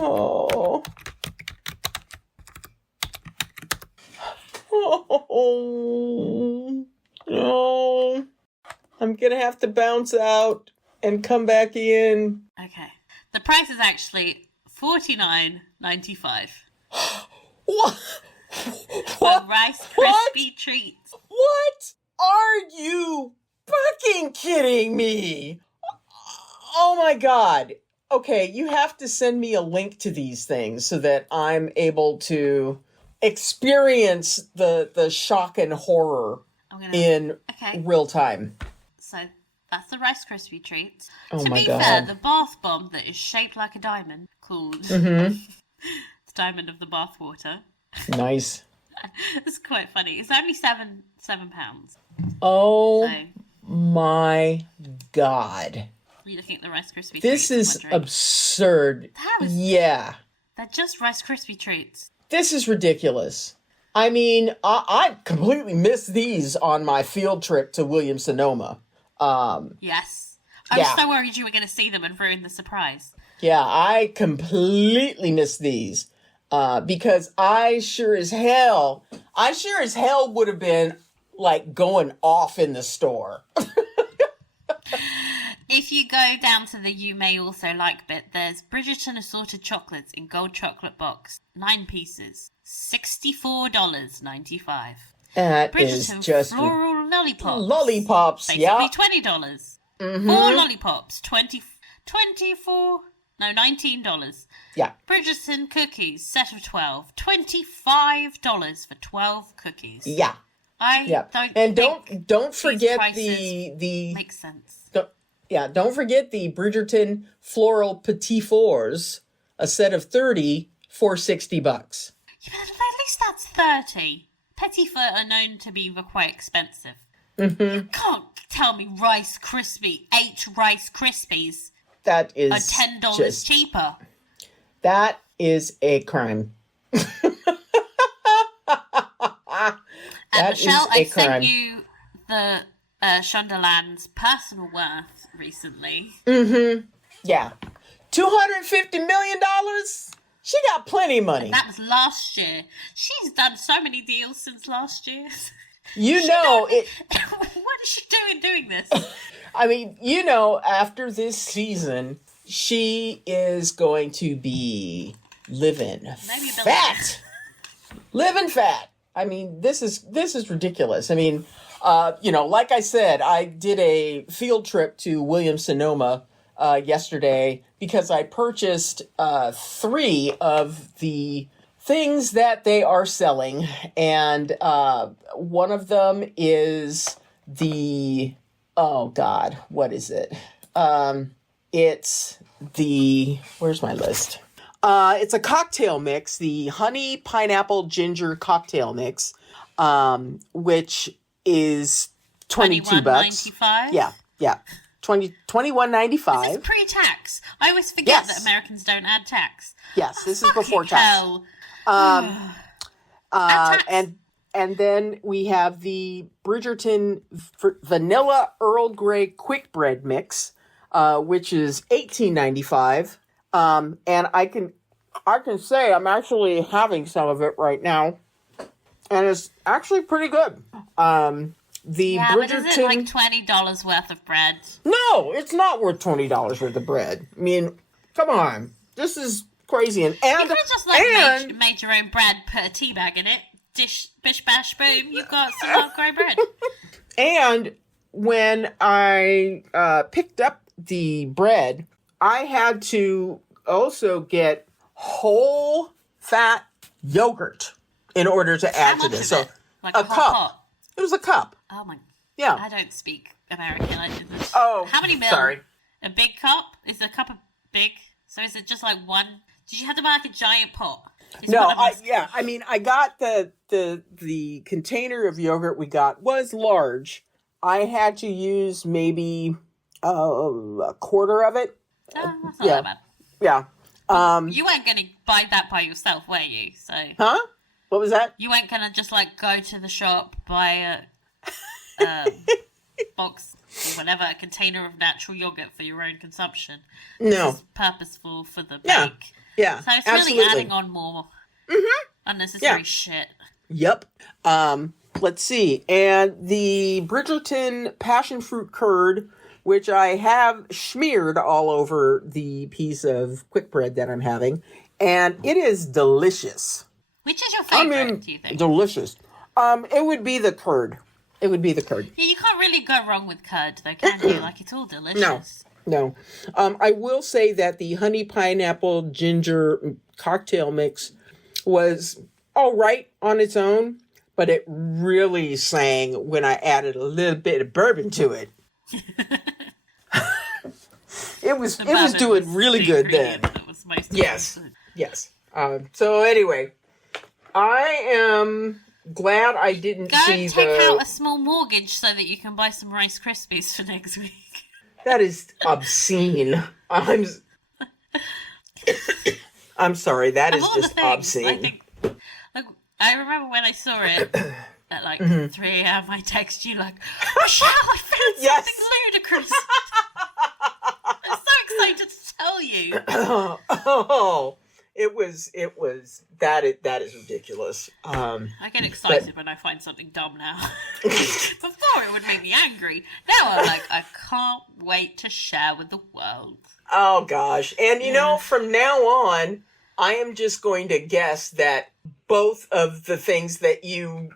Oh. Oh. No. I'm going to have to bounce out and come back in. Okay. The price is actually $49.95. What? For Rice Krispie treats. What? Are you fucking kidding me? Oh my God. Okay, you have to send me a link to these things so that I'm able to experience the shock and horror in real time. So that's the Rice Krispie treats. Oh to my be God. fair, the bath bomb that is shaped like a diamond, called Mm-hmm. it's Diamond of the Bathwater. Nice. It's quite funny. It's only £7. Oh So, my God. are you looking at the Rice Krispie This treats? is absurd. How is Yeah. They're just Rice Krispie treats. This is ridiculous. I mean, I completely missed these on my field trip to Williams-Sonoma. Yes. I was so worried you were going to see them and ruin the surprise. Yeah, I completely missed these because I sure as hell would have been like going off in the store. If you go down to the You May Also Like bit, there's Bridgerton assorted chocolates in gold chocolate box, 9 pieces, $64.95. That Bridgerton is just floral lollipops. Lollipops, basically yeah. $20. Mm-hmm. 4 lollipops, $19. Yeah. Bridgerton cookies, set of 12, $25 for 12 cookies. Yeah. Don't forget the makes sense. Don't forget the Bridgerton floral petit fours, a set of 30 for $60. Yeah, but at least that's 30. Petit fours are known to be quite expensive. Mm-hmm. You can't tell me 8 Rice Krispies that is are $10 cheaper. That is a crime. And Michelle, I sent you the Shondaland's personal worth recently. Mm-hmm. Yeah. $250 million? She got plenty of money. And that was last year. She's done so many deals since last year. You know it. What is she doing this? I mean, after this season, she is going to be living fat. Living fat. I mean, this is ridiculous. I mean, like I said, I did a field trip to Williams-Sonoma yesterday because I purchased 3 of the things that they are selling, and one of them is the what is it? It's the where's my list? It's a cocktail mix, the honey pineapple ginger cocktail mix, which is $22. Yeah. $21.95. This is pre-tax. I always forget that Americans don't add tax. Yes, this is before tax. And then we have the Bridgerton vanilla Earl Grey quick bread mix, which is $18.95. And I can say I'm actually having some of it right now, and it's actually pretty good. The Bridgerton, but is it like $20 worth of bread? No, it's not worth $20 worth of bread. I mean, come on, this is crazy. And you could have just made your own bread, put a tea bag in it, bish bash boom, you've got some Earl Grey bread. And when I picked up the bread, I had to also get whole fat yogurt in order to add to this. So like a cup. Pot? It was a cup. Oh my! Yeah. I don't speak American. I didn't. Oh, how many mil? Sorry. A big cup? Is the cup big? So is it just like one? Did you have to buy like a giant pot? No, I mean, I got the container of yogurt we got was large. I had to use maybe a quarter of it. Oh, that's not that bad. Yeah. You weren't going to buy that by yourself, were you? So. Huh? What was that? You weren't going to just like go to the shop, buy a box or whatever, a container of natural yogurt for your own consumption. No. It's purposeful for the bake. Yeah. So it's really adding on more unnecessary shit. Yep. Let's see. And the Bridgerton passion fruit curd, which I have smeared all over the piece of quick bread that I'm having. And it is delicious. Which is your favorite, do you think? Delicious. It would be the curd. It would be the curd. Yeah, you can't really go wrong with curd, though, can you? Like, it's all delicious. No. I will say that the honey pineapple ginger cocktail mix was all right on its own, but it really sang when I added a little bit of bourbon to it. It was doing really good then. Yes. So anyway, I am glad I didn't see take out a small mortgage so that you can buy some Rice Krispies for next week. That is obscene. I'm sorry. That is just obscene. I think, I remember when I saw it at like 3 a.m. I text you like, Michelle, I found something ludicrous. I'm so excited to tell you. It was that is ridiculous. I get excited when I find something dumb now. Before it would make me angry. Now I'm like, I can't wait to share with the world. Oh gosh. And from now on, I am just going to guess that both of the things that you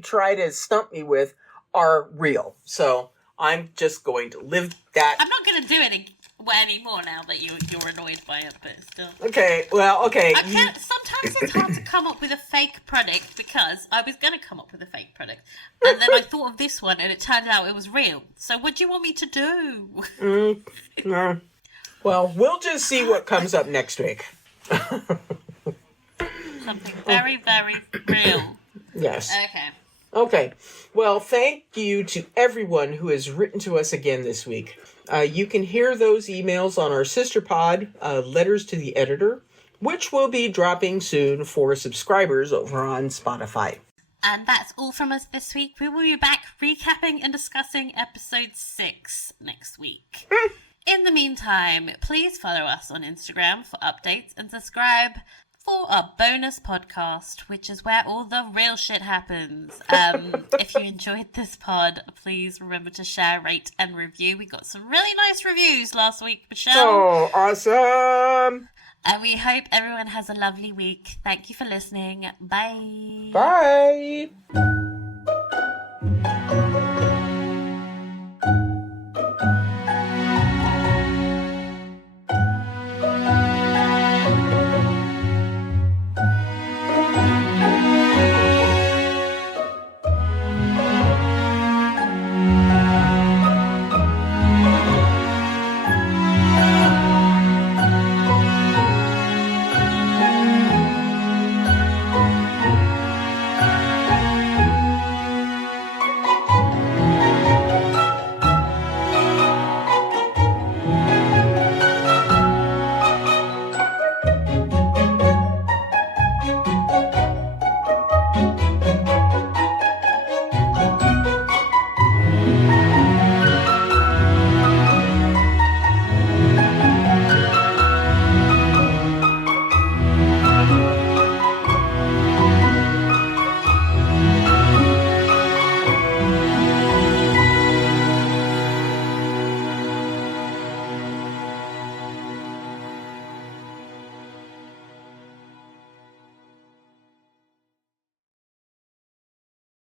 try to stump me with are real. So I'm just going to live that. I'm not going to do it anymore now that you're annoyed by it, but still. Okay, well, okay. Sometimes it's hard to come up with a fake product because I was going to come up with a fake product. And then I thought of this one and it turned out it was real. So what do you want me to do? No. Well, we'll just see what comes up next week. Something very, very real. Yes. Okay. Well, thank you to everyone who has written to us again this week. You can hear those emails on our sister pod, Letters to the Editor, which will be dropping soon for subscribers over on Spotify. And that's all from us this week. We will be back recapping and discussing episode 6 next week. In the meantime, please follow us on Instagram for updates and subscribe for our bonus podcast, which is where all the real shit happens. If you enjoyed this pod, please remember to share, rate, and review. We got some really nice reviews last week, Michelle. Oh, awesome! And we hope everyone has a lovely week. Thank you for listening. Bye. Bye!